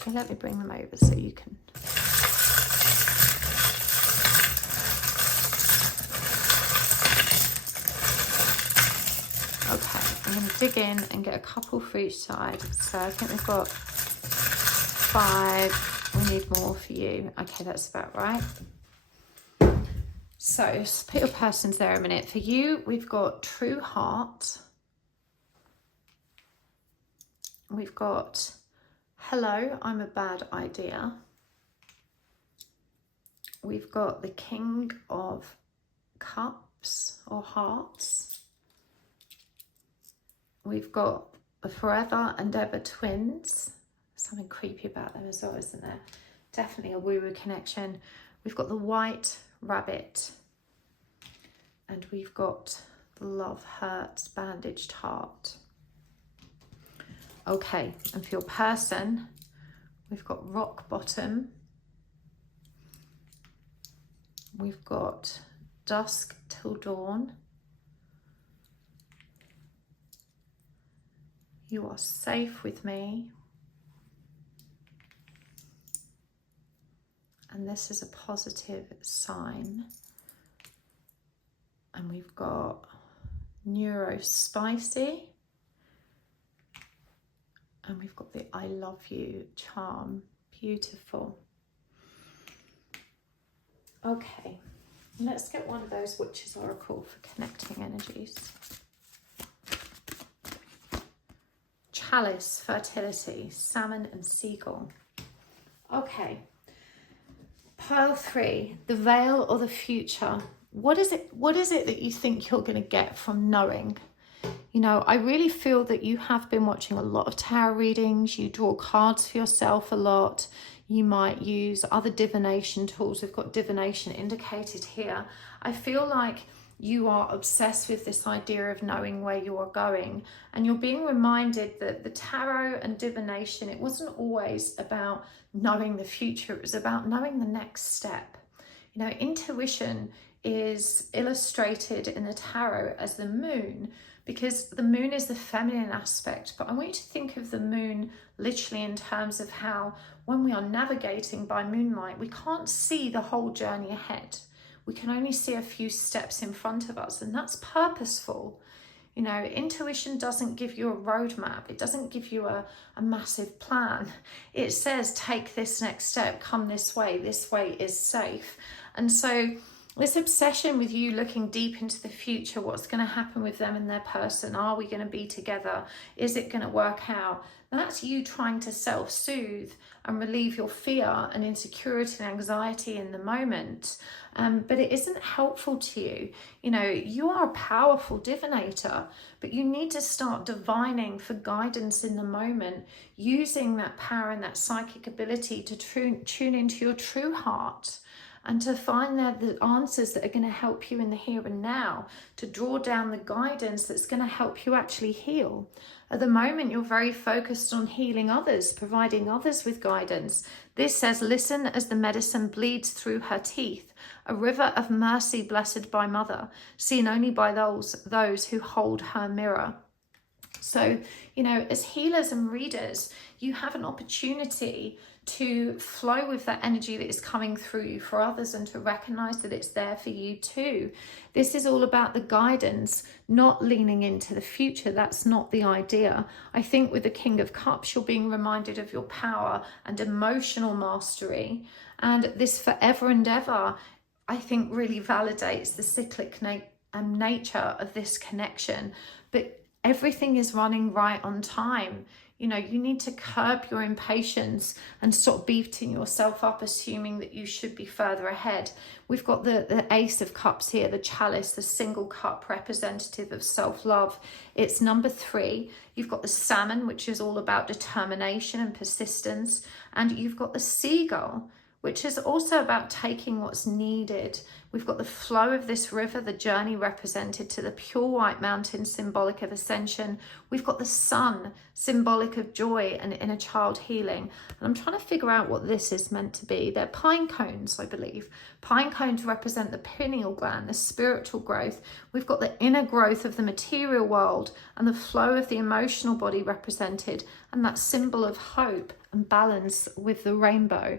Okay, let me bring them over so you can. I'm going to dig in and get a couple for each side. So I think we've got 5. We need more for you. Okay, that's about right. So just put your persons there a minute. For you, we've got true heart. We've got hello, I'm a bad idea. We've got the King of Cups or Hearts. We've got the Forever and Ever Twins. Something creepy about them as well, isn't there? Definitely a woo-woo connection. We've got the White Rabbit. And we've got the Love Hurts Bandaged Heart. Okay, and for your person, we've got Rock Bottom. We've got Dusk Till Dawn. You are safe with me. And this is a positive sign. And we've got Neuro Spicy. And we've got the I Love You charm. Beautiful. Okay, let's get one of those Witches Oracle for connecting energies. Chalice, fertility, salmon and seagull. Okay, pile 3, the veil or the future. What is it that you think you're going to get from knowing? You know, I really feel that you have been watching a lot of tarot readings. You draw cards for yourself a lot. You might use other divination tools. We've got divination indicated here. I feel like you are obsessed with this idea of knowing where you are going, and you're being reminded that the tarot and divination, it wasn't always about knowing the future. It was about knowing the next step. You know, intuition is illustrated in the tarot as the moon, because the moon is the feminine aspect. But I want you to think of the moon literally in terms of how when we are navigating by moonlight, we can't see the whole journey ahead. We can only see a few steps in front of us, and that's purposeful. You know, intuition doesn't give you a roadmap. It doesn't give you a massive plan. It says, take this next step, come this way is safe. And so this obsession with you looking deep into the future, what's going to happen with them and their person, are we going to be together, is it going to work out? That's you trying to self-soothe and relieve your fear and insecurity and anxiety in the moment. But it isn't helpful to you. You know, you are a powerful divinator, but you need to start divining for guidance in the moment, using that power and that psychic ability to tune into your true heart, and to find the answers that are going to help you in the here and now, to draw down the guidance that's going to help you actually heal. At the moment, you're very focused on healing others, providing others with guidance. This says, listen as the medicine bleeds through her teeth, a river of mercy blessed by mother, seen only by those who hold her mirror. So, you know, as healers and readers, you have an opportunity to flow with that energy that is coming through you for others, and to recognize that it's there for you too. This is all about the guidance, not leaning into the future. That's not the idea. I think with the King of Cups, you're being reminded of your power and emotional mastery. And this forever and ever, I think, really validates the cyclic nature of this connection. But everything is running right on time. You know, you need to curb your impatience and stop beating yourself up, assuming that you should be further ahead. We've got the Ace of Cups here, the chalice, the single cup representative of self-love. It's number 3. You've got the salmon, which is all about determination and persistence. And you've got the seagull, which is also about taking what's needed. We've got the flow of this river, the journey represented to the pure white mountain, symbolic of ascension. We've got the sun, symbolic of joy and inner child healing. And I'm trying to figure out what this is meant to be. They're pine cones, I believe. Pine cones represent the pineal gland, the spiritual growth. We've got the inner growth of the material world and the flow of the emotional body represented, and that symbol of hope and balance with the rainbow.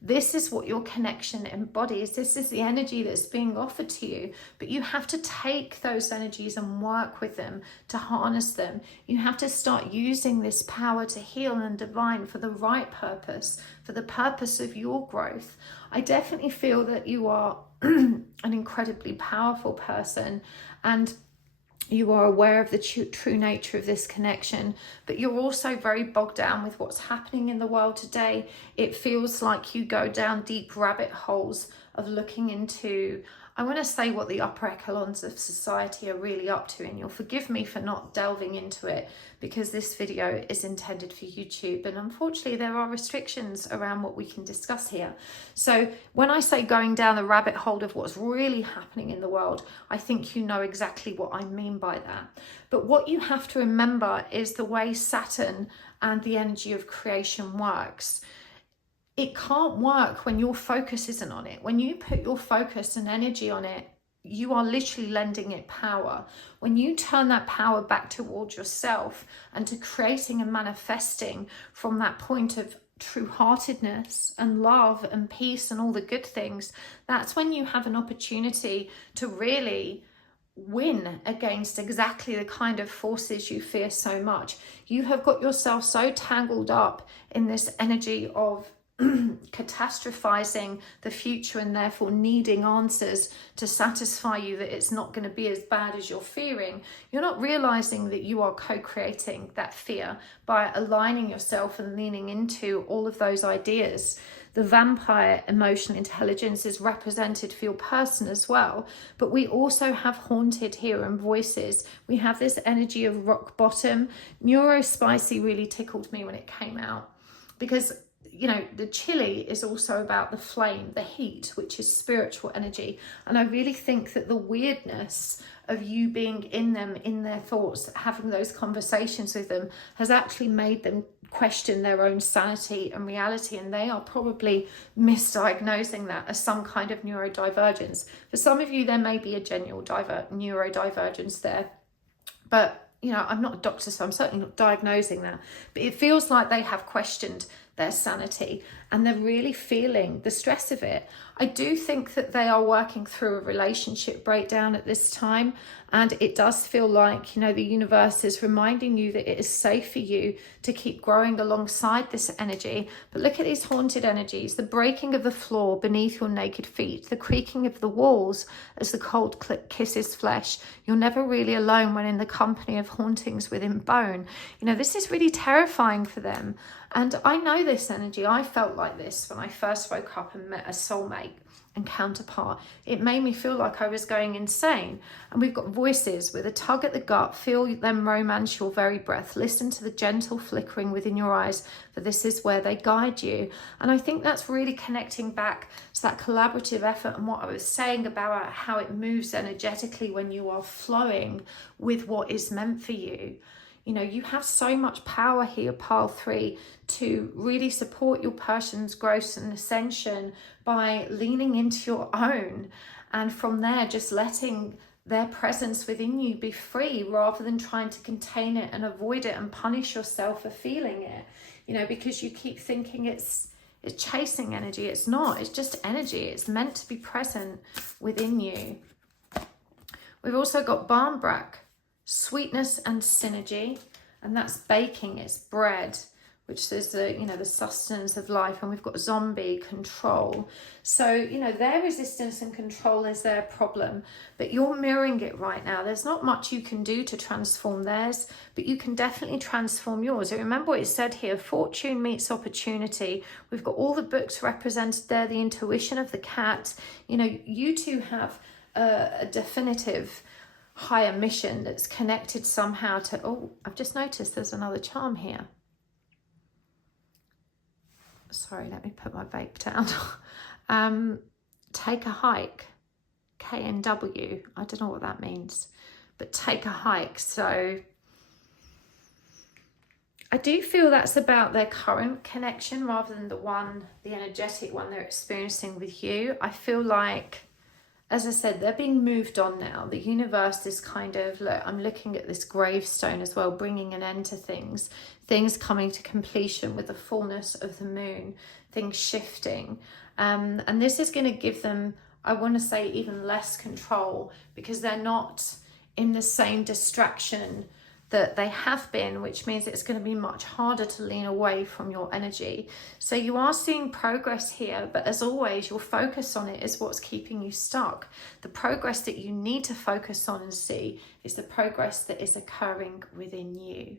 This is what your connection embodies. This is the energy that's being offered to you. But you have to take those energies and work with them to harness them. You have to start using this power to heal and divine for the right purpose, for the purpose of your growth. I definitely feel that you are an incredibly powerful person, and you are aware of the true nature of this connection, but you're also very bogged down with what's happening in the world today. It feels like you go down deep rabbit holes of looking into, I want to say, what the upper echelons of society are really up to. And you'll forgive me for not delving into it, because this video is intended for YouTube. And unfortunately, there are restrictions around what we can discuss here. So when I say going down the rabbit hole of what's really happening in the world, I think you know exactly what I mean by that. But what you have to remember is the way Saturn and the energy of creation works. It can't work when your focus isn't on it. When you put your focus and energy on it, you are literally lending it power. When you turn that power back towards yourself and to creating and manifesting from that point of true-heartedness and love and peace and all the good things, that's when you have an opportunity to really win against exactly the kind of forces you fear so much. You have got yourself so tangled up in this energy of catastrophizing the future and therefore needing answers to satisfy you that it's not going to be as bad as you're fearing. You're not realizing that you are co-creating that fear by aligning yourself and leaning into all of those ideas. The vampire emotional intelligence is represented for your person as well, but we also have haunted here and voices. We have this energy of rock bottom. Neurospicy really tickled me when it came out, because you know, the chili is also about the flame, the heat, which is spiritual energy. And I really think that the weirdness of you being in them, in their thoughts, having those conversations with them, has actually made them question their own sanity and reality. And they are probably misdiagnosing that as some kind of neurodivergence. For some of you, there may be a genuine neurodivergence there. But, you know, I'm not a doctor, so I'm certainly not diagnosing that. But it feels like they have questioned their sanity and they're really feeling the stress of it. I do think that they are working through a relationship breakdown at this time, and it does feel like, you know, the universe is reminding you that it is safe for you to keep growing alongside this energy. But look at these haunted energies: the breaking of the floor beneath your naked feet, the creaking of the walls as the cold kisses flesh. You're never really alone when in the company of hauntings within bone. You know, this is really terrifying for them. And I know this energy. I felt like this when I first woke up and met a soulmate and counterpart. It made me feel like I was going insane. And we've got voices with a tug at the gut. Feel them romance your very breath. Listen to the gentle flickering within your eyes, for this is where they guide you. And I think that's really connecting back to that collaborative effort and what I was saying about how it moves energetically when you are flowing with what is meant for you. You know, you have so much power here, pile 3, to really support your person's growth and ascension by leaning into your own. And from there, just letting their presence within you be free, rather than trying to contain it and avoid it and punish yourself for feeling it. You know, because you keep thinking it's chasing energy. It's not. It's just energy. It's meant to be present within you. We've also got barmbrack, sweetness and synergy, and that's baking. It's bread, which is the, you know, the sustenance of life. And we've got zombie, control. So, you know, their resistance and control is their problem, but you're mirroring it right now. There's not much you can do to transform theirs, but you can definitely transform yours. And remember what it said here: fortune meets opportunity. We've got all the books represented there, the intuition of the cat. You know, you two have a definitive higher mission that's connected somehow to, oh, I've just noticed there's another charm here. Sorry, let me put my vape down. Take a hike, KNW. I don't know what that means, but take a hike. So I do feel that's about their current connection rather than the energetic one they're experiencing with you. I feel like as I said, they're being moved on now. The universe is kind of, look, I'm looking at this gravestone as well, bringing an end to things coming to completion with the fullness of the moon, things shifting. And this is going to give them, I want to say, even less control, because they're not in the same distraction that they have been, which means it's going to be much harder to lean away from your energy. So you are seeing progress here, but as always, your focus on it is what's keeping you stuck. The progress that you need to focus on and see is the progress that is occurring within you.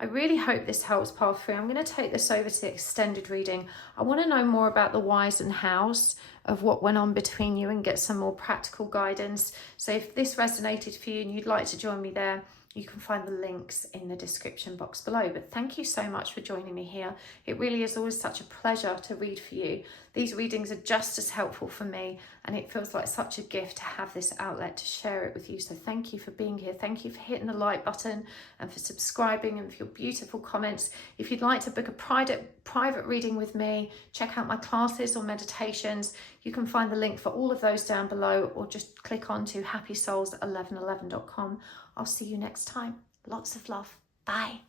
I really hope this helps, pile 3. I'm going to take this over to the extended reading. I want to know more about the whys and hows of what went on between you and get some more practical guidance. So if this resonated for you and you'd like to join me there, you can find the links in the description box below. But thank you so much for joining me here. It really is always such a pleasure to read for you. These readings are just as helpful for me, and it feels like such a gift to have this outlet to share it with you. So thank you for being here. Thank you for hitting the like button and for subscribing and for your beautiful comments. If you'd like to book a private reading with me, check out my classes or meditations. You can find the link for all of those down below, or just click on to happysouls1111.com. I'll see you next time. Lots of love. Bye.